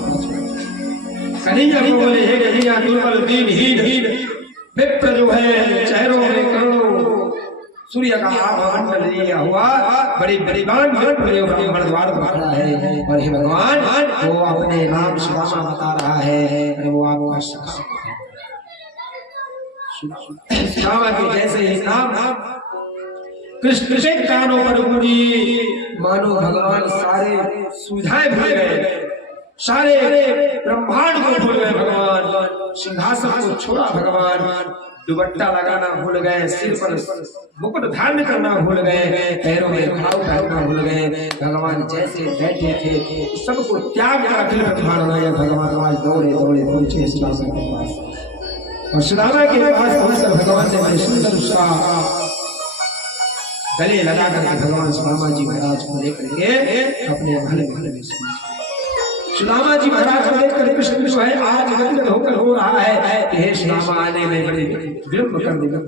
कन्हैया को बोले, हे कन्हैया दुर्बल दीनहीन विप्र जो है चेहरों में करोड़ों सूर्य का आभा मंडल लिया हुआ, बड़ी बड़ी ब्राह्मण द्वार पर खड़ा है, और हे भगवान वो अपने नाम सुदामा बता रहा है, वो आपका सखा सुदामा के जैसे ही नाम कृष्ण के कानों पर गूंजी, मानो भगवान सारे सुविधाएं भूल गए, सारे ब्रह्मांड को भूल गए भगवान, सिंहासन को छोड़ा भगवान, दुपट्टा लगाना भूल गए, सिर पर मुकुट धारण करना भूल गए, पैरों में घाव पहनना भूल गए। भगवान जैसे बैठे थे सबको त्याग कर अखिल ब्रह्मांड भगवान आज दौड़े दौड़े पहुंचे सुदामा के पास, और सुदामा के पास पहुंचकर भगवान ने बड़े सुंदर उसका गले लगा करके भगवान सुदामा जी महाराज को लेकर के अपने महल में सुदामा जी महाराज को देखकर कृष्ण जो है आज गदगद होकर हो रहा है कि हे सुदामा आने में बड़े विलंब कर देगा,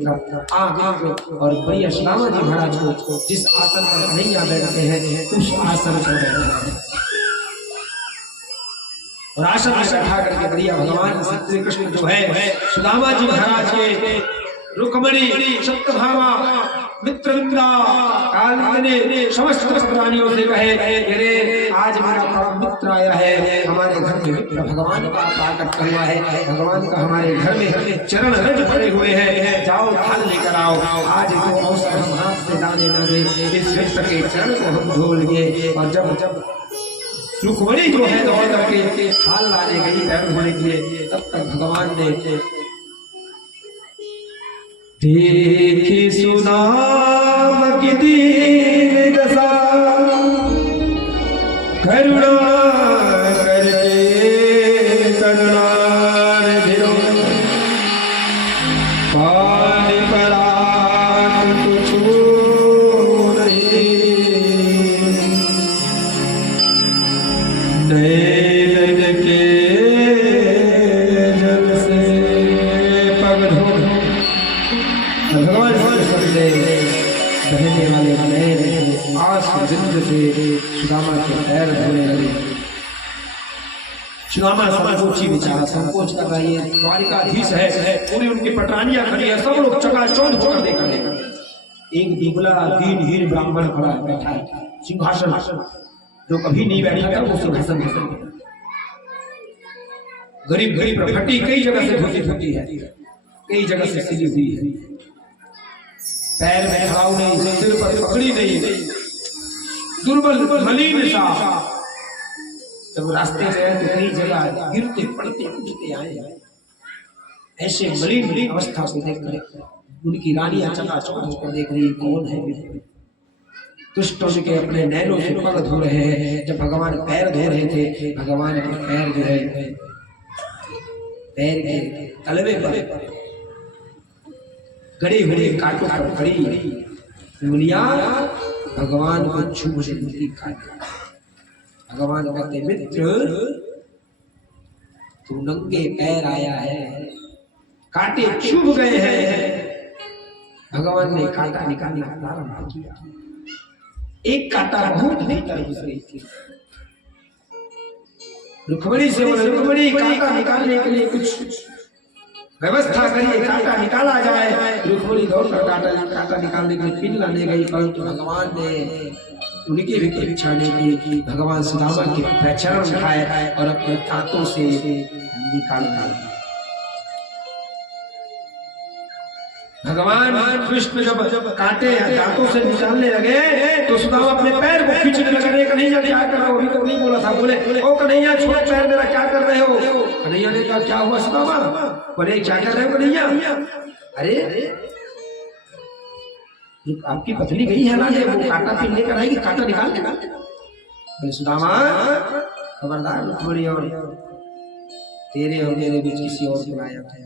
और बढ़िया सुदामा जी महाराज को जिस आसन पर कन्हैया बैठते हैं उस आसन पर बैठना है, और आसन में बैठा करके बढ़िया भगवान श्री कृष्ण जो है सुदामा जी महाराज के रुक्मणी सत्यभामा मित्रवृंदा कालिंदी अपने समस्त प्राणियों से कहे, अरे आज मेरा परम मित्र आया है, हमारे घर में मित्र भगवान का प्राकट हुआ है, भगवान का हमारे घर में चरण रज पड़े हुए हैं, जाओ थाल लेकर आओ। आज तो अवसर हम हाथ से दाने न दे, इस मित्र के चरण को हम धो लिए। और जब रुक्मणी जो है दौड़ करके थाल लाने गई पैर धोने के लिए, तब तक भगवान ने देखी सुनाम की दीन दशा, करुणा करके करुणानिधिरो, पानी परात तुझको नहीं, नैन के जल से पग धो। भगवान सबसे बहने वाले नैन आस जिंद से सुदामा के पैर धोने लगे। सुदामा संकोची विचारा, संकोच कर रही है, द्वारिकाधीश है, पूरी उनकी पटरानियां खड़ी है, सब लोग चकाचौंध होकर देख रहे हैं। एक दुबला दीनहीन ब्राह्मण खड़ा है, बैठा है सिंहासन, जो कभी नहीं बैठा था वो सिंहासन है। गरीब गरीब फटी कई जगह से धोती है, कई जगह से सिली हुई है, पैर में घाव नहीं, सिर पर पकड़ी नहीं, दुर्बल मलिन सा। जब रास्ते में तो कई जगह गिरते पड़ते उठते आए, ऐसे मलिन अवस्था को देखकर उनकी रानियां चकाचौंध होकर देख रही, कौन है? दुष्टों के अपने नैनों से पग धो रहे हैं। जब भगवान पैर धो रहे थे, भगवान के पैर जो है पैर के तलवे पर गड़े हुए कांटों पर खड़ी उंगलियां भगवान को छू से काट। भगवान कहते, मित्र तू नंगे पैर आया है, कांटे चुभ गए हैं। भगवान ने कांटा निकालने का प्रारंभ किया, एक कांटा बहुत भीतर घुस गई थी। रुक्मणी से बोले, रुक्मणी कांटा निकालने के लिए कुछ व्यवस्था करिए, कांटा निकाला जाए। रुक्मणी दौड़कर कांटा निकालने के लिए पिन लाने गई, परंतु भगवान ने उनकी भी इच्छा नहीं की। भगवान सुदामा के चरण उठाए और अपने दांतों से निकाल दिया। भगवान कृष्ण जब कांटे दांतों से निकालने लगे तो सुदामा अपने पैर को खींचने लगे। कन्हैया क्या कर रहे हो? अभी तो नहीं बोला था, बोले ओ कन्हैया छोड़ पैर मेरा, क्या कर रहे हो? कन्हैया ने कहा, क्या हुआ सुदामा? बोले क्या कर रहे हो कन्हैया? अरे आपकी पत्नी गई है ना, वो कांटा फिर लेकर आएगी, कांटा निकाल देगा। बोले सुदामा खबरदार, रुक्मणी और तेरे और मेरे बीच किसी और को आया था।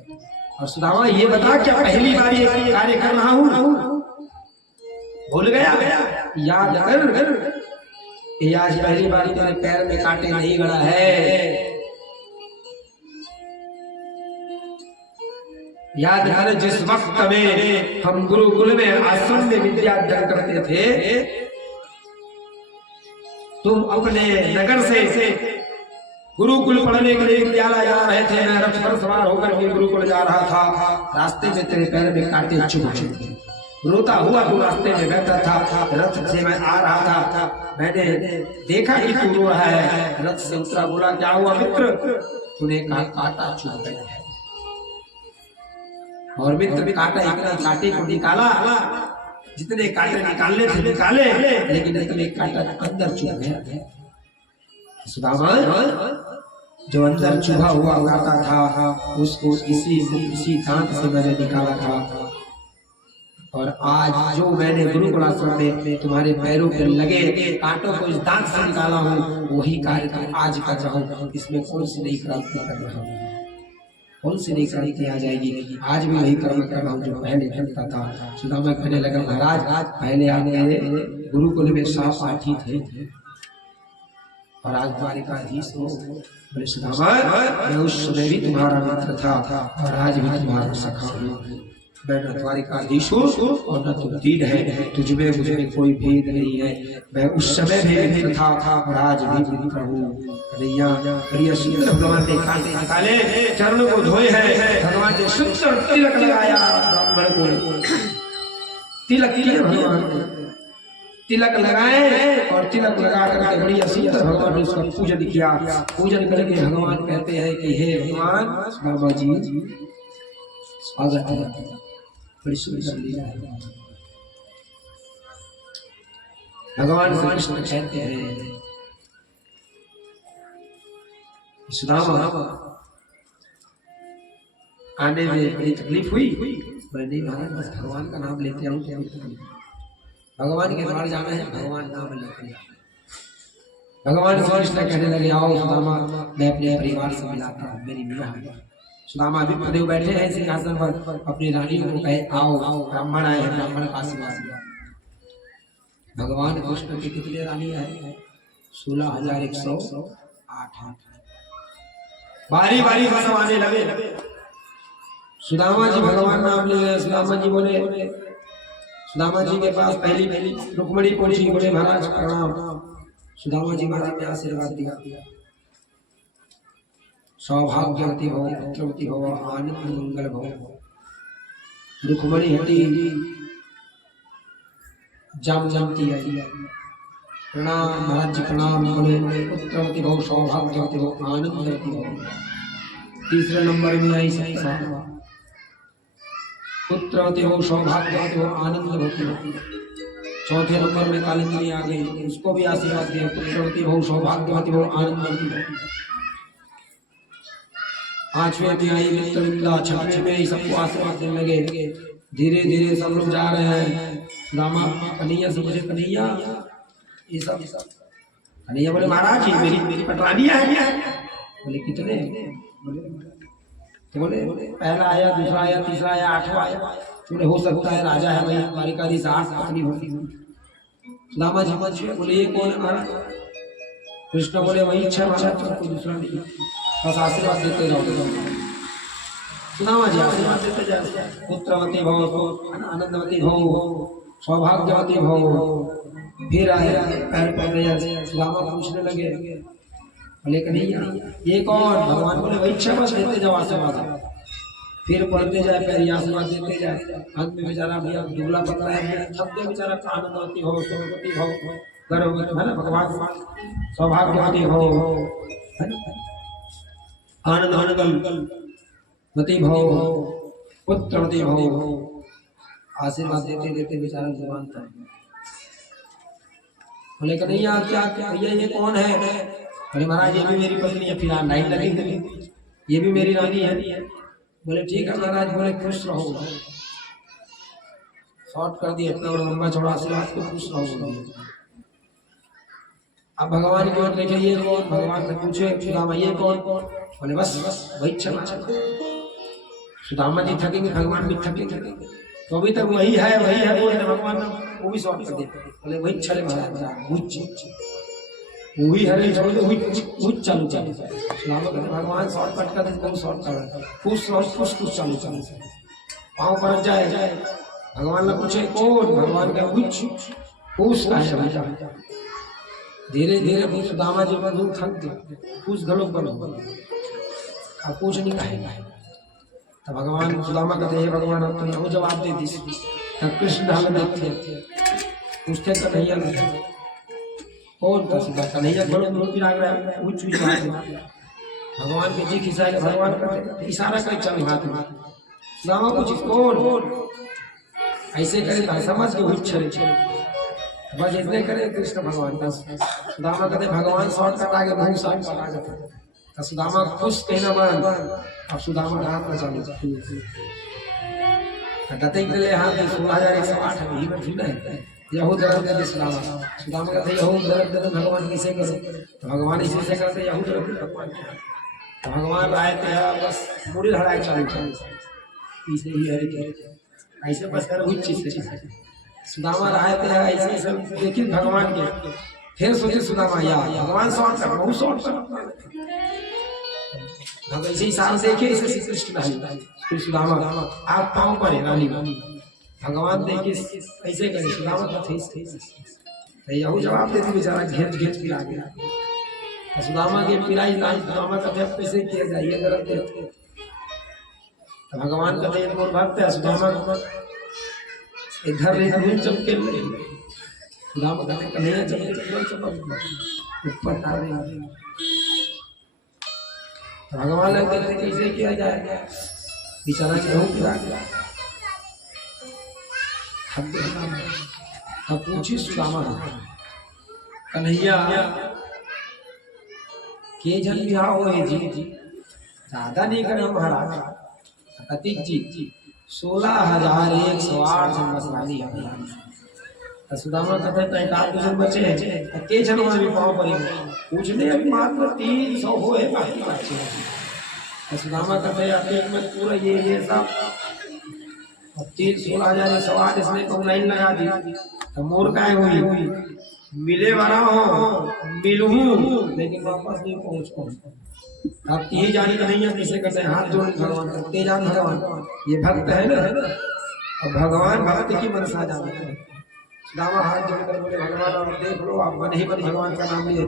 और सुदामा ये बता, क्या पहली बार ये कार्य कर रहा हूँ? भूल गया? याद कर, ये आज पहली बार तेरे पैर में कांटे नहीं गड़ा है। याद कर, जिस वक्त में हम गुरुकुल में आश्रम में विद्या अध्ययन करते थे, तुम अपने नगर से गुरुकुल पढ़ने के लिए विद्यालय जा रहे थे। मैं रथ पर सवार होकर के गुरुकुल जा रहा था। रास्ते में तेरे पैर में कांटे चुभ चुके, रोता हुआ तू रास्ते में बैठा था। रथ से मैं आ रहा था, मैंने देखा कि तू रो रहा है। रथ से उतरा, बोला क्या हुआ मित्र? तूने कहा कांटा चुभ गया है। और मित्र कांटा इतना कांटे को निकाला, जितने कांटे निकालने थे निकाले, लेकिन इतने कांटा अंदर चुभ गया। सुदामा जो अंदर चुभा हुआ कांटा था, उसको इसी दांत से मैंने निकाला था। और आज जो मैंने गुरुकुल आश्रम में तुम्हारे पैरों पर लगे कांटों को इस दांत से निकाला हूँ, वही कार्य आज कर रहा हूँ। इसमें कौन सी नई क्रांति कर रहा हूँ? कौन सी नई क्रांति आ जाएगी? आज भी वही कर्म कर रहा हूँ जो पहले करता था। सुदामा कहने लगा, महाराज पहले आप मेरे गुरुकुल में सहपाठी थे और आज द्वारिकाधीश हो। बोले सुदामा, मैं उस समय भी तुम्हारा मित्र था और आज भी तुम्हारा सखा हूँ। मैं न द्वारिकाधीश हूँ और न तुम दीन है, तुझमें मुझमें कोई भेद नहीं है। मैं उस समय भी मित्र था और आज भी मित्र हूँ। भगवान ने कांटे निकाले, चरणों को धोए हैं। भगवान ने सुंदर तिलक लगाया ब्राह्मण को, तिलक किया भगवान ने। तिलक लगाए और तिलक लगा करके बड़ी सुंदर भगवान ने उसका पूजन किया। पूजन करके भगवान कहते हैं कि हे भगवान बाबा जी स्वागत है, बड़ी सुंदर लीला है। भगवान श्री कृष्ण कहते हैं सुदामा आने में बड़ी तकलीफ हुई, मैं नहीं महाराज बस भगवान का नाम लेते आऊँ, भगवान के द्वार जाना है, भगवान नाम लेते हैं। भगवान श्री कृष्ण कहने लगे आओ सुदामा मैं अपने परिवार से मिलाता हूँ, मेरी विवाह है। सुदामा अभी पदेव बैठे हैं सिंहासन पर, अपनी रानियों को कहे आओ आओ ब्राह्मण आए हैं, ब्राह्मण का आशीर्वाद दिया। भगवान कृष्ण की कितने रानी है? 16,108। बारी बारी सब आने लगे। सुदामा जी भगवान नाम ले गए। सुदामा जी बोले, सुदामा जी के पास पहली रुक्मणी पहुंची, बोले महाराज प्रणाम। सुदामा जी महाराज ने आशीर्वाद दिया सौभाग्यवती भव, पुत्रवती भव, आनंद मंगल भव। रुक्मणी हटी जमती आई, प्रणाम महाराज जी प्रणाम। बोले पुत्रवती भव, सौभाग्यवती भव, आनंदवती भव। तीसरे नंबर में आई सीता, पुत्रवती भव, सौभाग्यवती भव, आनंदवती भव। चौथे नंबर में कालिंदी आ गई, उसको भी आशीर्वाद दिया पुत्रवती भव, सौभाग्यवती भव, आनंदवती भव। पांचवें में आई मित्रविंदा, छठवें में सबको आशीर्वाद देने लगे। धीरे धीरे सब लोग जा रहे हैं। रामा कन्हैया से मुझे कन्हैया ये सब कन्हैया बोले महाराज जी मेरी पटरानियां है। बोले कितने? बोले पहला आया, दूसरा आया, तीसरा आया, आठवां आया। बोले हो सकता है राजा है भाई, हमारी कारी से 8 पत्नी होगी। रामा जी बोले ये कौन है महाराज? कृष्ण बोले वही इच्छा महाराज, कोई दूसरा नहीं, बस आशीर्वाद देते जाओ। सुदामा जी आशीर्वाद देते जाओ, पुत्रवती भव, आनंदवती भव, सौभाग्यवती भव। फिर आए पैर पकड़े, सुदामा पूछने लगे, बोले कन्हैया ये कौन? भगवान बोले वही इच्छा, बस देते जाओ आशीर्वाद। फिर पढ़ते जाए, पैर आशीर्वाद देते जाए। अंत में बेचारा भैया दुबला पतला है, थक गया बेचारा। आनंदवती भव, सौभाग्यवती भव, गर्भवती है ना भगवान, सौभाग्यवती भव, आनंदवती भव, पुत्रवती भव। आशीर्वाद देते देते बेचारा जुबान था। बोले कन्हैया क्या भैया ये कौन है? बोले महाराज ये भी मेरी पत्नी है, फिलहाल लाइन लगी, ये भी मेरी रानी है। बोले ठीक है महाराज। बोले खुश रहो, शॉर्ट कर दिए इतना बड़ा लंबा चौड़ा आशीर्वाद को, खुश रहो। अब भगवान की ओर देखे, ये कौन? भगवान से पूछे सुदामा ये कौन? बोले बस वही चला। सुदामा जी थकेंगे, भगवान भी थकेंगे, तो अभी तक वही है बोलते भगवान वो भी शॉर्ट कर देते। बोले वही चले महाराज, वही हरे छोड़ दो, चालू भगवान शॉर्टकट कर देते, बहुत शॉर्ट कर कुछ चालू पाँव पर जाए। भगवान ने पूछे कौन? भगवान का कुछ का है। धीरे धीरे सुदामा जी पर थक गए, कुछ गलो बनो कुछ नहीं कहेगा। तो भगवान सुदामा कहते हैं भगवान अब तो यहाँ जवाब दे दी। तब कृष्ण ढाल देखते पूछते कन्हैया कौन का? सीधा कन्हैया बड़ो विराग रहा है, भगवान के जी खिसाए। भगवान कहते इशारा कर चल हाथ में, सुदामा पूछी कौन? ऐसे करे समझ के हुई छे बस इतने करे कृष्ण भगवान का। सुदामा कहते भगवान शॉर्ट कर आगे, बहुत शॉर्ट कर आगे। तो सुदामा खुश कहना बंद। अब सुदामा रात में चालू कहते के लिए हाथ 16,108 ही में ठीक है। यहू दर्द दे सुदामा। सुदामा कहते यहू दर्द दे भगवान किसे करे? तो भगवान इसी से करते यहू दर्द भगवान। तो भगवान आए थे बस पूरी लड़ाई चालू पीछे ही है ऐसे बस कर हुई चीज से सुदामा आए थे ऐसे सब देखिए भगवान के। फिर सोचे सुदामा या भगवान शॉर्ट कर, बहुत शॉर्ट कर ऐसे ही साल देखे इसे श्री कृष्ण ढाली। फिर सुदामा आप पाँव पर है रानी भगवान देखिए ऐसे करे सुदामा का थे यहू जवाब देती बेचारा घेच घेच पिला गया। सुदामा के पिलाई लाई सुदामा का कैसे किया जाइए गलत। तो भगवान का एक और भक्त है सुदामा इधर चमके सुदामा कहते कन्हैया चलो ऊपर तारे भगवान ने कहते कैसे किया जाए बेचारा क्यों किया अब पूछी सुदामा कन्हैया के जन बिहार हो जी ज्यादा नहीं करे महाराज कतिक जी 16,108 जन बसवाली है सुदामा कहते हैं एक जन बचे हैं के जन वहां भी पाँव पड़ी पूछने अभी मात्र 300 हो है बाकी बच्चे सुदामा कहते हैं एक में पूरा ये सब 16,108 इसने तो लाइन लगा दी तो मोर काय हुई मिले वाला हो मिलूं लेकिन वापस नहीं पहुंच पाऊं अब यही जानी कन्हैया किसे कहते हैं हाथ जोड़ भगवान करते जान भगवान ये भक्त है ना अब भगवान भक्त की मनसा जानते हैं सुदामा हाथ जोड़कर बोले भगवान आप देख लो आप बन ही बन भगवान का नाम लिए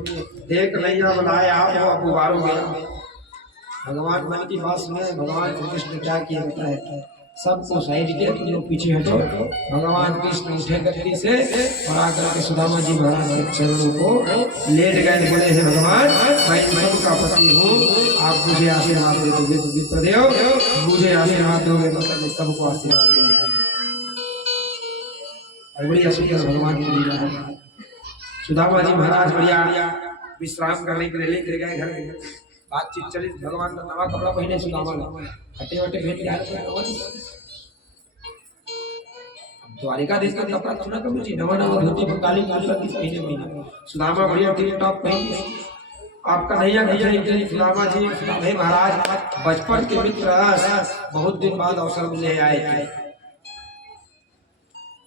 एक नैया बनाए आप हो अब उबारो गया भगवान मन की बात सुने भगवान श्री कृष्ण क्या किया होता है सबको साइड किया तुम लोग पीछे हटो भगवान कृष्ण उठे गति से और आकर के सुदामा जी महाराज के चरणों को लेट गए बोले हे भगवान मैं सबका पति हूँ आप मुझे आशीर्वाद दे दोगे तो विप्रदेव मुझे आशीर्वाद दोगे मतलब सबको आशीर्वाद देंगे बड़ी असुर भगवान की लीला है सुदामा जी महाराज बढ़िया विश्राम करने के लिए लेकर गए घर में बातचीत चली भगवान का नवा कपड़ा पहने सुदामा हटे वटे भेंट यार द्वारिका देश का कपड़ा थोड़ा कम जी नवा नवा धोती काली काली का किस महीने महीना सुदामा बढ़िया टिप टॉप पहन आपका नैया भैया सुदामा जी हे महाराज बचपन के मित्र बहुत दिन बाद अवसर मिले आए थे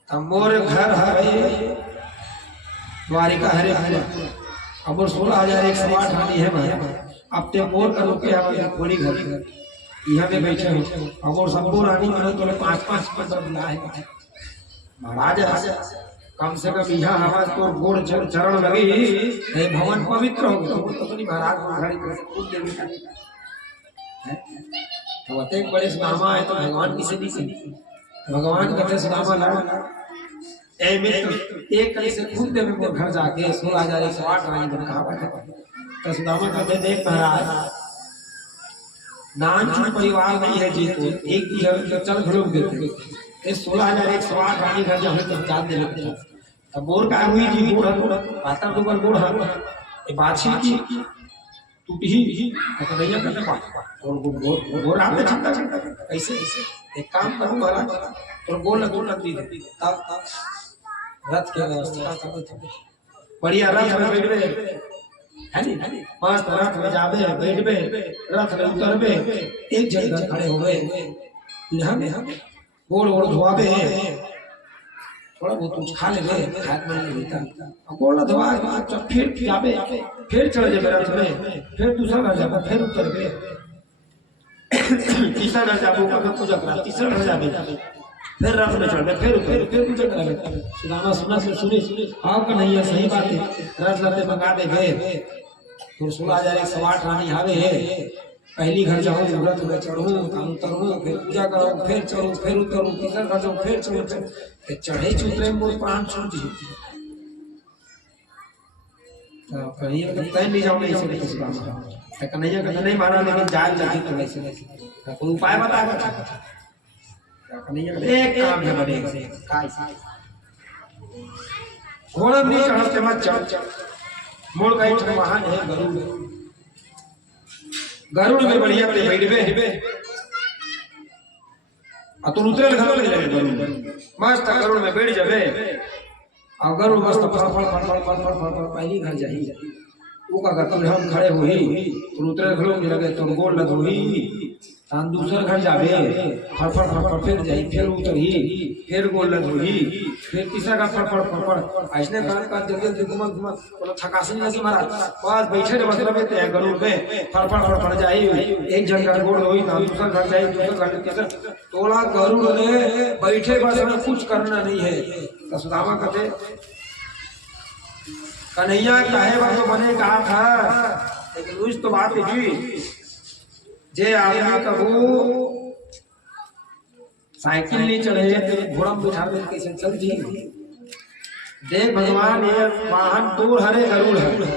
अब मोर घर है द्वारिका हरे अब 16,108 हानि है भाई अब ते मोर का रुके है खोली घर यहाँ पे बैठे हो और सबको रानी मैंने तो 5-5 पत्थर मिला है महाराज कम से कम यहाँ हमारे को गोड़ चरण लगी ये भवन पवित्र हो गया तो नहीं महाराज को घड़ी कर खुद देवी तो अते बड़े सुदामा है तो भगवान किसे नहीं सुनी भगवान कहते सुदामा लड़ा ए मित्र एक कली से खुद देवी को घर जाके 16,108 रानी बन कहा तो सुदामा कहते देख महाराज नानचुन परिवार नहीं है जी तो एक दूसरे चल घड़ों देते इस 16,108 रानी घर जब हम जान दे रहे तब बोर का हुई जी बूढ़ा पाता तो पर बूढ़ा ये बाछी की टूटी तो भैया करने पाता और गोर आपने चिंता चिंता ऐसे एक काम करूं महाराज और गोल लग दी तब रथ के व्यवस्था करते बढ़िया रथ में बैठ गए है नी पांच रथ में जाबे बैठबे रथ में उतरबे एक जगह खड़े हो गए यहाँ में गोड़ गोड़ धोआबे थोड़ा बहुत कुछ खा ले हाथ में ले लेता गोड़ धोआ जब फिर जाबे फिर चढ़ जाबे रथ में फिर दूसरा घर जाबे फिर उतरबे तीसरा घर जाबो का पूजा करा तीसरा घर जाबे फिर रथ में चढ़ फिर पूजा करा सुदामा सुना से सुने आपका नहीं है सही बात है रथ लते मंगा दे गए तो 16,108 रानी आवे है पहली घर जाऊं रथ में चढ़ूं उतरूं फिर पूजा करूं फिर चढ़ूं फिर उतरूं तीसरा घर जाऊं फिर चढ़ूं फिर चढ़े चुतरे मोर प्राण छूट जी तो कन्हैया का तय नहीं जाऊंगा इसे नहीं सुदामा तो कन्हैया का नहीं माना लेकिन जाए जाती तो वैसे कोई उपाय बता एक काम है बड़े घोड़ा नहीं चढ़ते मत चढ़ मोड़ का एक महान है गरुड़ में बढ़िया बड़े बैठबे तुम उतरे घर में लगे गरुड़ मस्त गरुड़ में बैठ जाबे और गरुड़ मस्त फल पहली घर जाही वो का तुम हम खड़े हुई तुम उतरे घरों में लगे तुम गोल लग हुई तान दूसरा घर जाबे फड़ फिर जाई फिर उतरी फिर गोल लग हुई फिर तीसरा घर फड़ ऐसने का जल्दी घुमा तो थकासी नहीं लगी महाराज बस बैठे बस रहे थे गरुड़ पे फड़ जाई एक जगह गोल हुई ना दूसरा घर जाई दूसरा घर तीसरा तोला गरुड़ ने बैठे बस में कुछ करना नहीं है तो सुदामा कहते कन्हैया चाहे तो बने कहा था लेकिन उस तो बात है जी जे आदमी कबू साइकिल नहीं चढ़े तो घोड़ा बिठा के कैसे चल जी देख भगवान ये वाहन दूर हरे गरुड़ है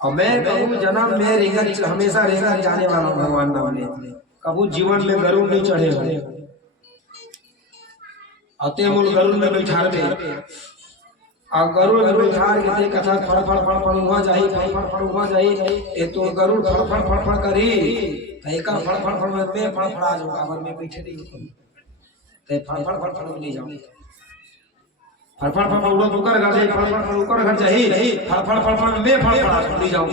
और मैं कहूँ जन्म में रेंगत हमेशा रेंगत जाने वाला हूँ भगवान नाम में कबू जीवन में गरुड़ नहीं चढ़े हो अते मूल गरुड़ में बैठा दे और गरुड़ में बैठा के देख कथा फड़ फड़ फड़ फड़ हुआ जाही फड़ फड़ फड़ हुआ जाही ए तो गरुड़ फड़ फड़ फड़ फड़ करी एका फड़ फड़ फड़ में फड़ फड़ा जो काबर में बैठे नहीं ते फड़ फड़ फड़ फड़ नहीं जाऊं फड़ फड़ फड़ उड़ उकर घर जाई फड़ फड़ फड़ उकर घर जाई फड़ फड़ फड़ फड़ में फड़ फड़ा नहीं जाऊं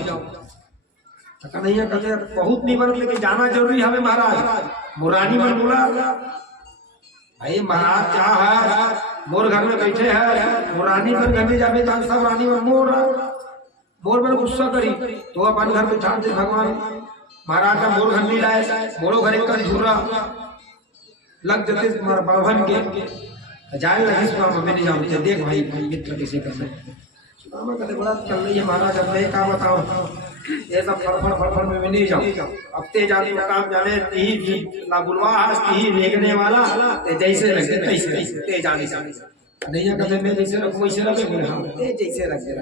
तो कन्हैया कहते बहुत नहीं बन लेकिन जाना जरूरी हमें महाराज मुरानी मन बोला भाई महाराज क्या है मोर घर में बैठे हैं मुरानी मन घर में जावे तो सब रानी मन मोर मोर पर गुस्सा करी तो अपन घर में ठान दे भगवान महाराज का मोर घर नहीं लाए मोरो घर एक झूरा लग देते बाभन के जाए लगी सुदामा मैं नहीं जानते देख भाई मित्र किसे करना सुदामा कहते बड़ा चल रही है महाराज अब मैं क्या बताऊं ये सब फड़ में मैं नहीं जाऊं अब ते जाने का काम जाने ही ना बुलवा ही लेगने वाला ते जैसे लगे तैसे ते जाने नहीं कहते मैं जैसे रखूं वैसे रखे बोले हां ते जैसे रखे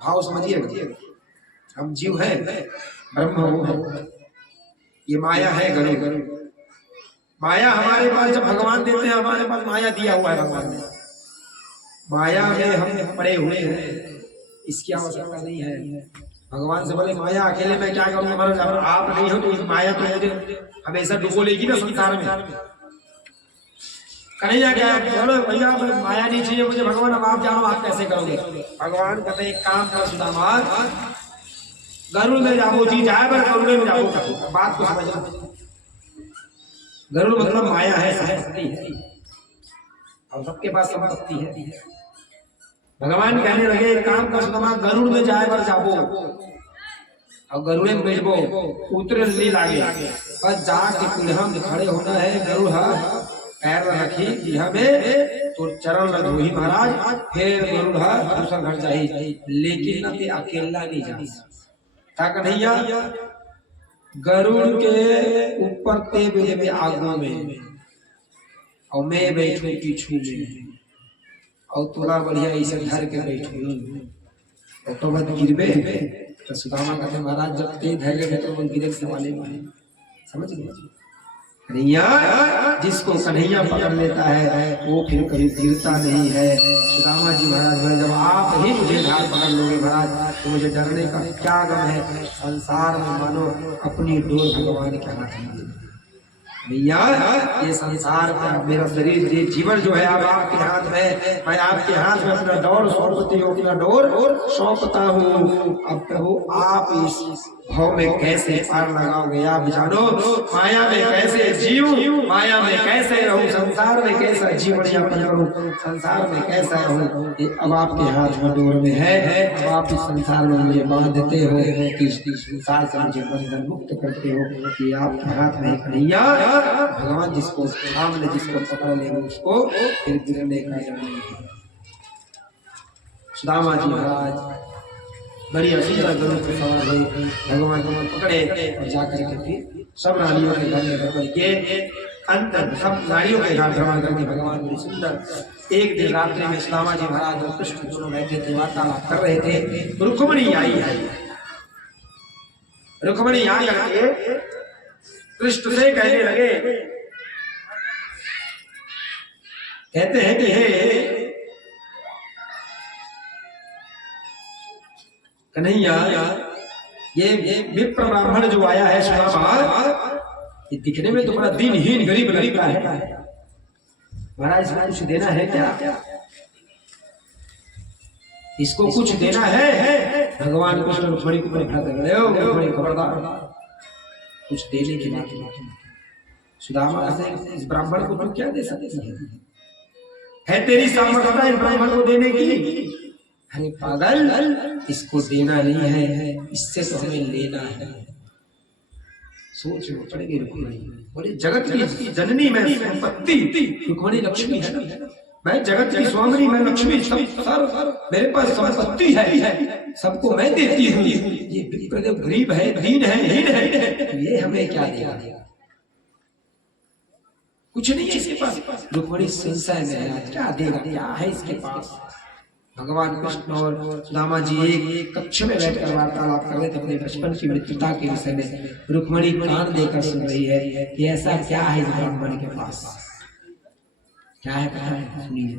भाव समझिए हम जीव है ब्रह्म है ये माया है गरुड़ माया हमारे पास जब भगवान देते हैं हमारे पास माया दिया हुआ है भगवान ने माया में हम पड़े हुए हैं इसकी आवश्यकता नहीं है भगवान से बोले माया अकेले मैं क्या करूंगा महाराज आप नहीं हो तो माया तो हमेशा डुबो लेगी ना संसार में कन्हैया क्या बोलो भैया माया नहीं चाहिए मुझे भगवान अब आप जानो आप कैसे करोगे भगवान कहते एक काम करो सुदामा गरुड़ में जाओ जी जाए पर गरुड़ में जाओ बात को समझना गरुड़ मतलब माया है संपत्ति है और सबके पास संपत्ति है भगवान कहने लगे एक काम कर सुदामा गरुड़ में जाए पर जाबो और गरुड़े में बैठबो उतरे नहीं लागे बस जाके कुल्हा में खड़े होना है गरुड़ पैर रखी यह में तो चरण में धोही महाराज फिर गरुड़ दूसरा घर जाही लेकिन न ते अकेला नहीं जा था कन्हैया गरुड़ के ऊपर ते बेबे आगू में और मैं बैठू पीछू में और तोरा बढ़िया ऐसे धर के बैठू और तो मत गिरबे तो सुदामा कहते महाराज जब ते धैर्य है तो वो गिरे से वाले समझ गए कन्हैया जिसको कन्हैया पकड़ लेता है वो फिर कभी गिरता नहीं है सुदामा जी महाराज जब आप ही मुझे धार पकड़ लोगे महाराज तो मुझे डरने का क्या गम है संसार में मानो अपनी डोर भगवान के हाथ में भैया ये संसार का मेरा शरीर ये जीवन जो है अब आपके हाथ में मैं आपके हाथ में अपना डोर सौंपती हूँ अपना डोर सौंपता हूँ अब प्रभु आप इस भाव में कैसे पार लगाओगे आप जानो माया में कैसे जीव माया में कैसे रहूं संसार में कैसा जीवन यापन करूं संसार में कैसा रहूं ये अब आपके हाथ में डोर में है अब आप इस संसार में मुझे बांध देते हो कि संसार से मुझे बंधन मुक्त करते हो कि आपके हाथ में कन्हैया भगवान जिसको सामने जिसको पकड़ ले उसको फिर गिरने का जाने सुदामा जी महाराज बड़ी सुंदर गरुड़ पे सवार हुए भगवान को पकड़े और जाकर के फिर सब रानियों के घर में भगवान के अंतर सब नारियों के घर भ्रमण करके भगवान बड़ी सुंदर एक दिन रात्रि में सुदामा जी महाराज और कृष्ण दोनों बैठे थे वार्तालाप कर रहे थे रुक्मणी आई है रुक्मणी यहाँ करके कृष्ण से कहने लगे कहते हैं कि हे कन्हैया ये विप्र ब्राह्मण जो आया है सुदामा ये दिखने में तो बड़ा दीनहीन गरीब लगता है महाराज इसको कुछ देना है क्या इसको कुछ देना है भगवान कृष्ण रुक्मणी को खड़ा कर रहे हो रुक्मणी खबरदार कुछ देने की बात सुदामा से इस ब्राह्मण को तू क्या दे सकती है तेरी सामर्थ्य इस ब्राह्मण को देने की अरे पागल इसको देना नहीं है इससे तो हमें लेना है सोच में पड़ेगी रुक्मणी बोले जगत की जननी मैं संपत्ति रुक्मणी लक्ष्मी है मैं जगत की स्वामिनी मैं लक्ष्मी सब मेरे पास संपत्ति है सबको मैं देती हूँ ये विप्रदेव गरीब है दीन है हीन है ये हमें क्या देगा कुछ नहीं है इसके पास। रुक्मणी संशय में है, क्या देगा, क्या है इसके पास। भगवान कृष्ण और सुदामा जी एक कक्ष में बैठकर वार्तालाप कर रहे थे अपने बचपन की मित्रता के विषय में। रुक्मणी कान देकर सुन रही है कि ऐसा क्या है इस ब्राह्मण के पास, क्या है पता है, सुनिए।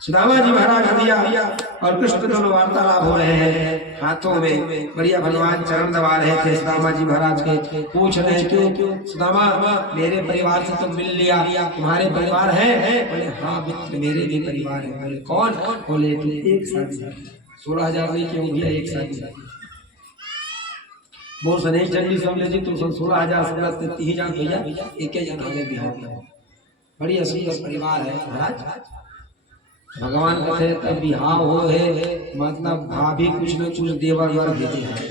सुदामा जी महाराज दिया और कृष्ण दोनों वार्तालाप हो रहे हैं, हाथों में बढ़िया भगवान चरण दबा रहे थे सुदामा जी महाराज के। पूछ रहे हैं क्यों सुदामा, मेरे परिवार से तुम मिल लिया, तुम्हारे परिवार है? बोले हाँ मित्र मेरे भी परिवार है। बोले कौन? बोले तुम एक साथी 16,000 नहीं क्यों भैया, एक साथी। वो सनेही चंडी समझे जी तुम 16,000 समझते 30,000 भैया, एक जन हमें बिहार किया। बढ़िया सुंदर परिवार है महाराज। भगवान कहते तब बिहाव हो है, मतलब भाभी कुछ न कुछ देवर वर भेजे हैं।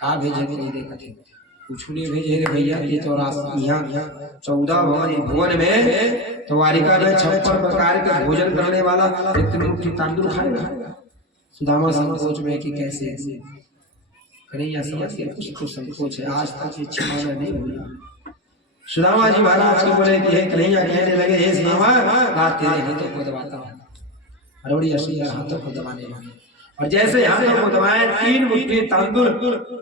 का भेजे नहीं देखते, कुछ नहीं भेजे रे भैया। ये तो यहाँ 14 भुवन में द्वारिका में 56 प्रकार के भोजन करने वाला इतनी तांडुल खाएगा। सुदामा संकोच में कि कैसे कन्हैया समझ के कुछ संकोच है, आज तक ये छिपाना नहीं भूला। सुदामा जी महाराज को बोले कि हे कन्हैया, कहने लगे हे सुदामा, बात तेरे हाथों को दबाता हूँ। बड़ी असुंदर हाथों को दबाने लगे और जैसे हाथों को दबाए 3 मुट्ठी तांदुल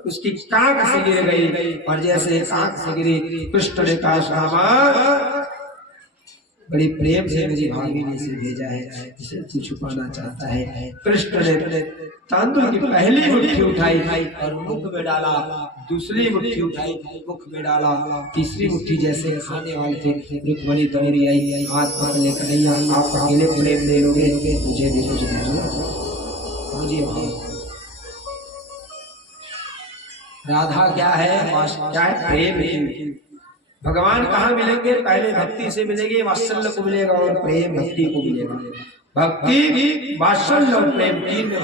उसकी कांख से गिर गई और जैसे कांख से गिरी कृष्ण ने कहा सुदामा बड़ी प्रेम से मेरी भाभी ने इसे भेजा है, इसे तू छुपाना चाहता है। कृष्ण ने तांदुल की पहली मुट्ठी उठाई और मुख में डाला, दूसरी मुट्ठी उठाई मुख में डाला, तीसरी मुट्ठी जैसे खाने वाले थे रुक्मणी दौड़ी आई, हाथ पकड़ ले कन्हैया आप अकेले प्रेम ले लोगे, मुझे भी कुछ दीजिए। समझिए राधा क्या है, क्या है, प्रेम। भगवान कहाँ मिलेंगे? पहले भक्ति से मिलेंगे, वात्सल्य को मिलेगा और प्रेम भक्ति को मिलेगा। भक्ति वात्सल्य और प्रेम 3 में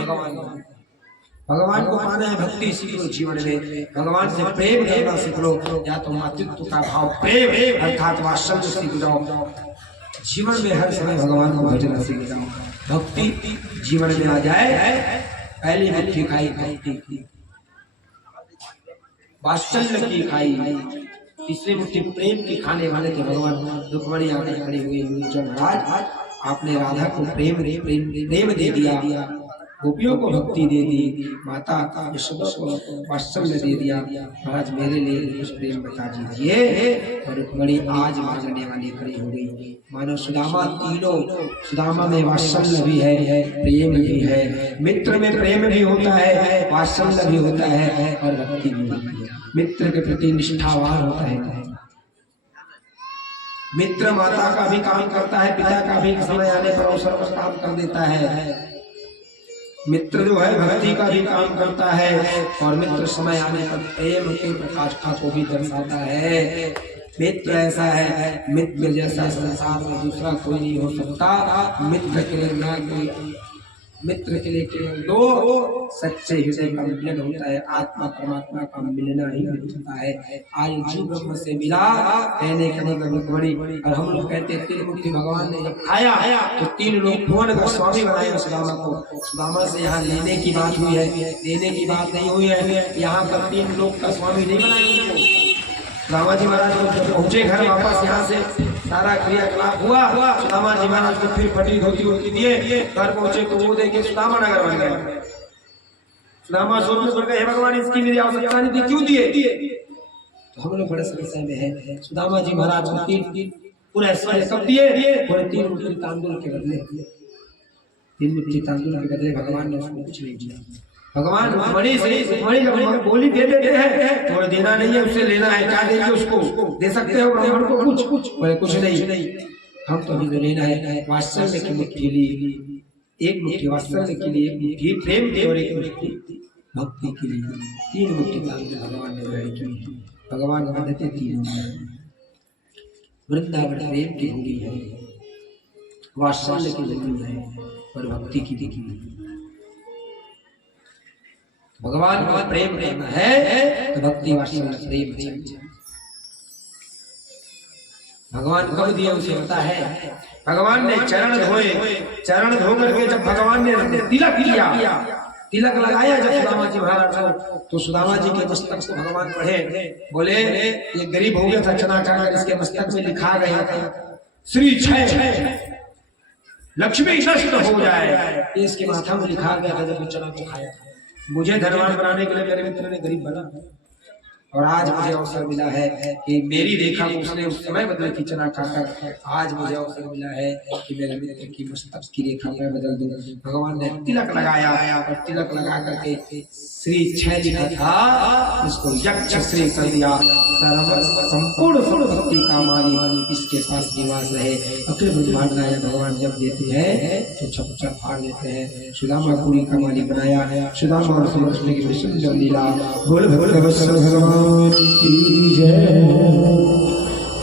भगवान को पाना है। भक्ति सीख लो जीवन में, भगवान से प्रेम करना सीख लो, या तो मातृत्व का भाव प्रेम अर्थात वात्सल्य सीख जाओ। जीवन में हर समय भगवान को भजना सीख जाओ, भक्ति जीवन में आ जाए। पहली भक्ति खाई भक्ति की, वात्सल्य की खाई, तीसरी मुट्ठी प्रेम की खाने वाले थे भगवान। रुक्मणी आगे खड़ी हुई, जब महाराज आपने राधा को प्रेम दे दिया, गोपियों को भक्ति दे दी, माता यशोदा को वात्सल्य दे दिया, महाराज मेरे लिए कुछ प्रेम बता दीजिए। और रुक्मणी आज मांगने वाली खड़ी हो गई। मानो सुदामा तीनों, सुदामा में वात्सल्य भी है, प्रेम भी है, मित्र में प्रेम भी होता है, वात्सल्य भी होता है और भक्ति भी होती है। मित्र के प्रति निष्ठावान होता है। मित्र माता का भी काम करता है, पिता का भी समय आने पर अवसर पर काम कर देता है। मित्र जो है भक्ति का भी काम करता है और मित्र समय आने पर प्रेम की प्रकाष्ठा को भी दर्शाता है। मित्र ऐसा है, मित्र जैसा संसार में दूसरा कोई नहीं हो सकता। मित्र के लिए ना कोई, मित्र के लिए केवल 2 सच्चे हृदय का मिलन होता है, आत्मा परमात्मा का मिलना ही मित्रता है। आज जीव ब्रह्म से मिला कहने का मतलब रुक्मणी, और हम लोग कहते हैं 3 मुट्ठी भगवान ने जब खाया तो 3 लोग भुवन का स्वामी बनाया सुदामा को। सुदामा से यहाँ लेने की बात हुई है, देने की बात नहीं हुई है। यहाँ पर 3 लोग का स्वामी नहीं बनाया उनको। सुदामा जी महाराज को जब पहुंचे घर वापस, यहाँ से सारा क्रियाकलाप हुआ, सुदामा जी महाराज को फिर फटी धोती दिए, घर पहुंचे तो वो देखे सुदामा नगर बन गया। सुदामा सोचने पड़ गए, हे भगवान इसकी मेरी आवश्यकता नहीं थी, क्यों दिए? तो हम लोग बड़े समस्या में है। सुदामा जी महाराज को 3 पूरा ऐश्वर्य कब दिए? 3 मुट्ठी तांदुल के बदले, 3 मुट्ठी तांदुल के बदले भगवान ने उसको कुछ नहीं दिया। भगवान रुक्मणी जब बोली दे देते हैं तो देना नहीं है, उससे लेना है। क्या देंगे उसको? दे सकते हो ब्राह्मण को कुछ? बोले कुछ नहीं, हम तो अभी लेना है। वात्सल्य की मुट्ठी ली, 1 मुट्ठी वात्सल्य के लिए, 1 मुट्ठी प्रेम की और 1 मुट्ठी भक्ति के लिए। 3 मुट्ठी तांदुल भगवान ने ग्रहण की। भगवान कहते 3 वृंदावन प्रेम की भूमि है, वात्सल्य की भूमि है और भक्ति की भूमि। भगवान को प्रेम करना है तो भक्ति वात्सल्य प्रेम चाहिए। भगवान कब दिया उसे पता है। भगवान ने चरण धोए, चरण धो करके जब भगवान ने तिलक किया, तिलक लगाया जब सुदामा जी महाराज को, तो सुदामा जी के मस्तक को भगवान पढ़े, बोले ये गरीब हो गया था, चना काटकर इसके मस्तक में लिखा गया था श्री क्षय लक्ष्मी नष्ट हो जाए, ये इसके माथा में लिखा गया था जब ये चना को खाया था। मुझे धनवान बनाने के लिए मेरे मित्र ने गरीब बना, और आज मुझे अवसर मिला है कि मेरी रेखा को उसने उस समय बदल की चना खाकर, आज मुझे अवसर मिला है कि मेरे मित्र की मस्तक की रेखा मैं बदल दूं। भगवान ने तिलक लगाया, और तिलक लगा करके श्री क्षय लिखा था, इसको यक्ष श्री कर दिया। संपूर्ण भक्ति का मालिक इसके साथ निवास रहे। अखिल ब्रह्मांड नायक भगवान जब देते हैं तो छप्पर फाड़ देते हैं। सुदामा पुरी का मालिक बनाया, सुदामा और सुलक्ष्मी की सुंदर लीला। बोल भगवान की जय।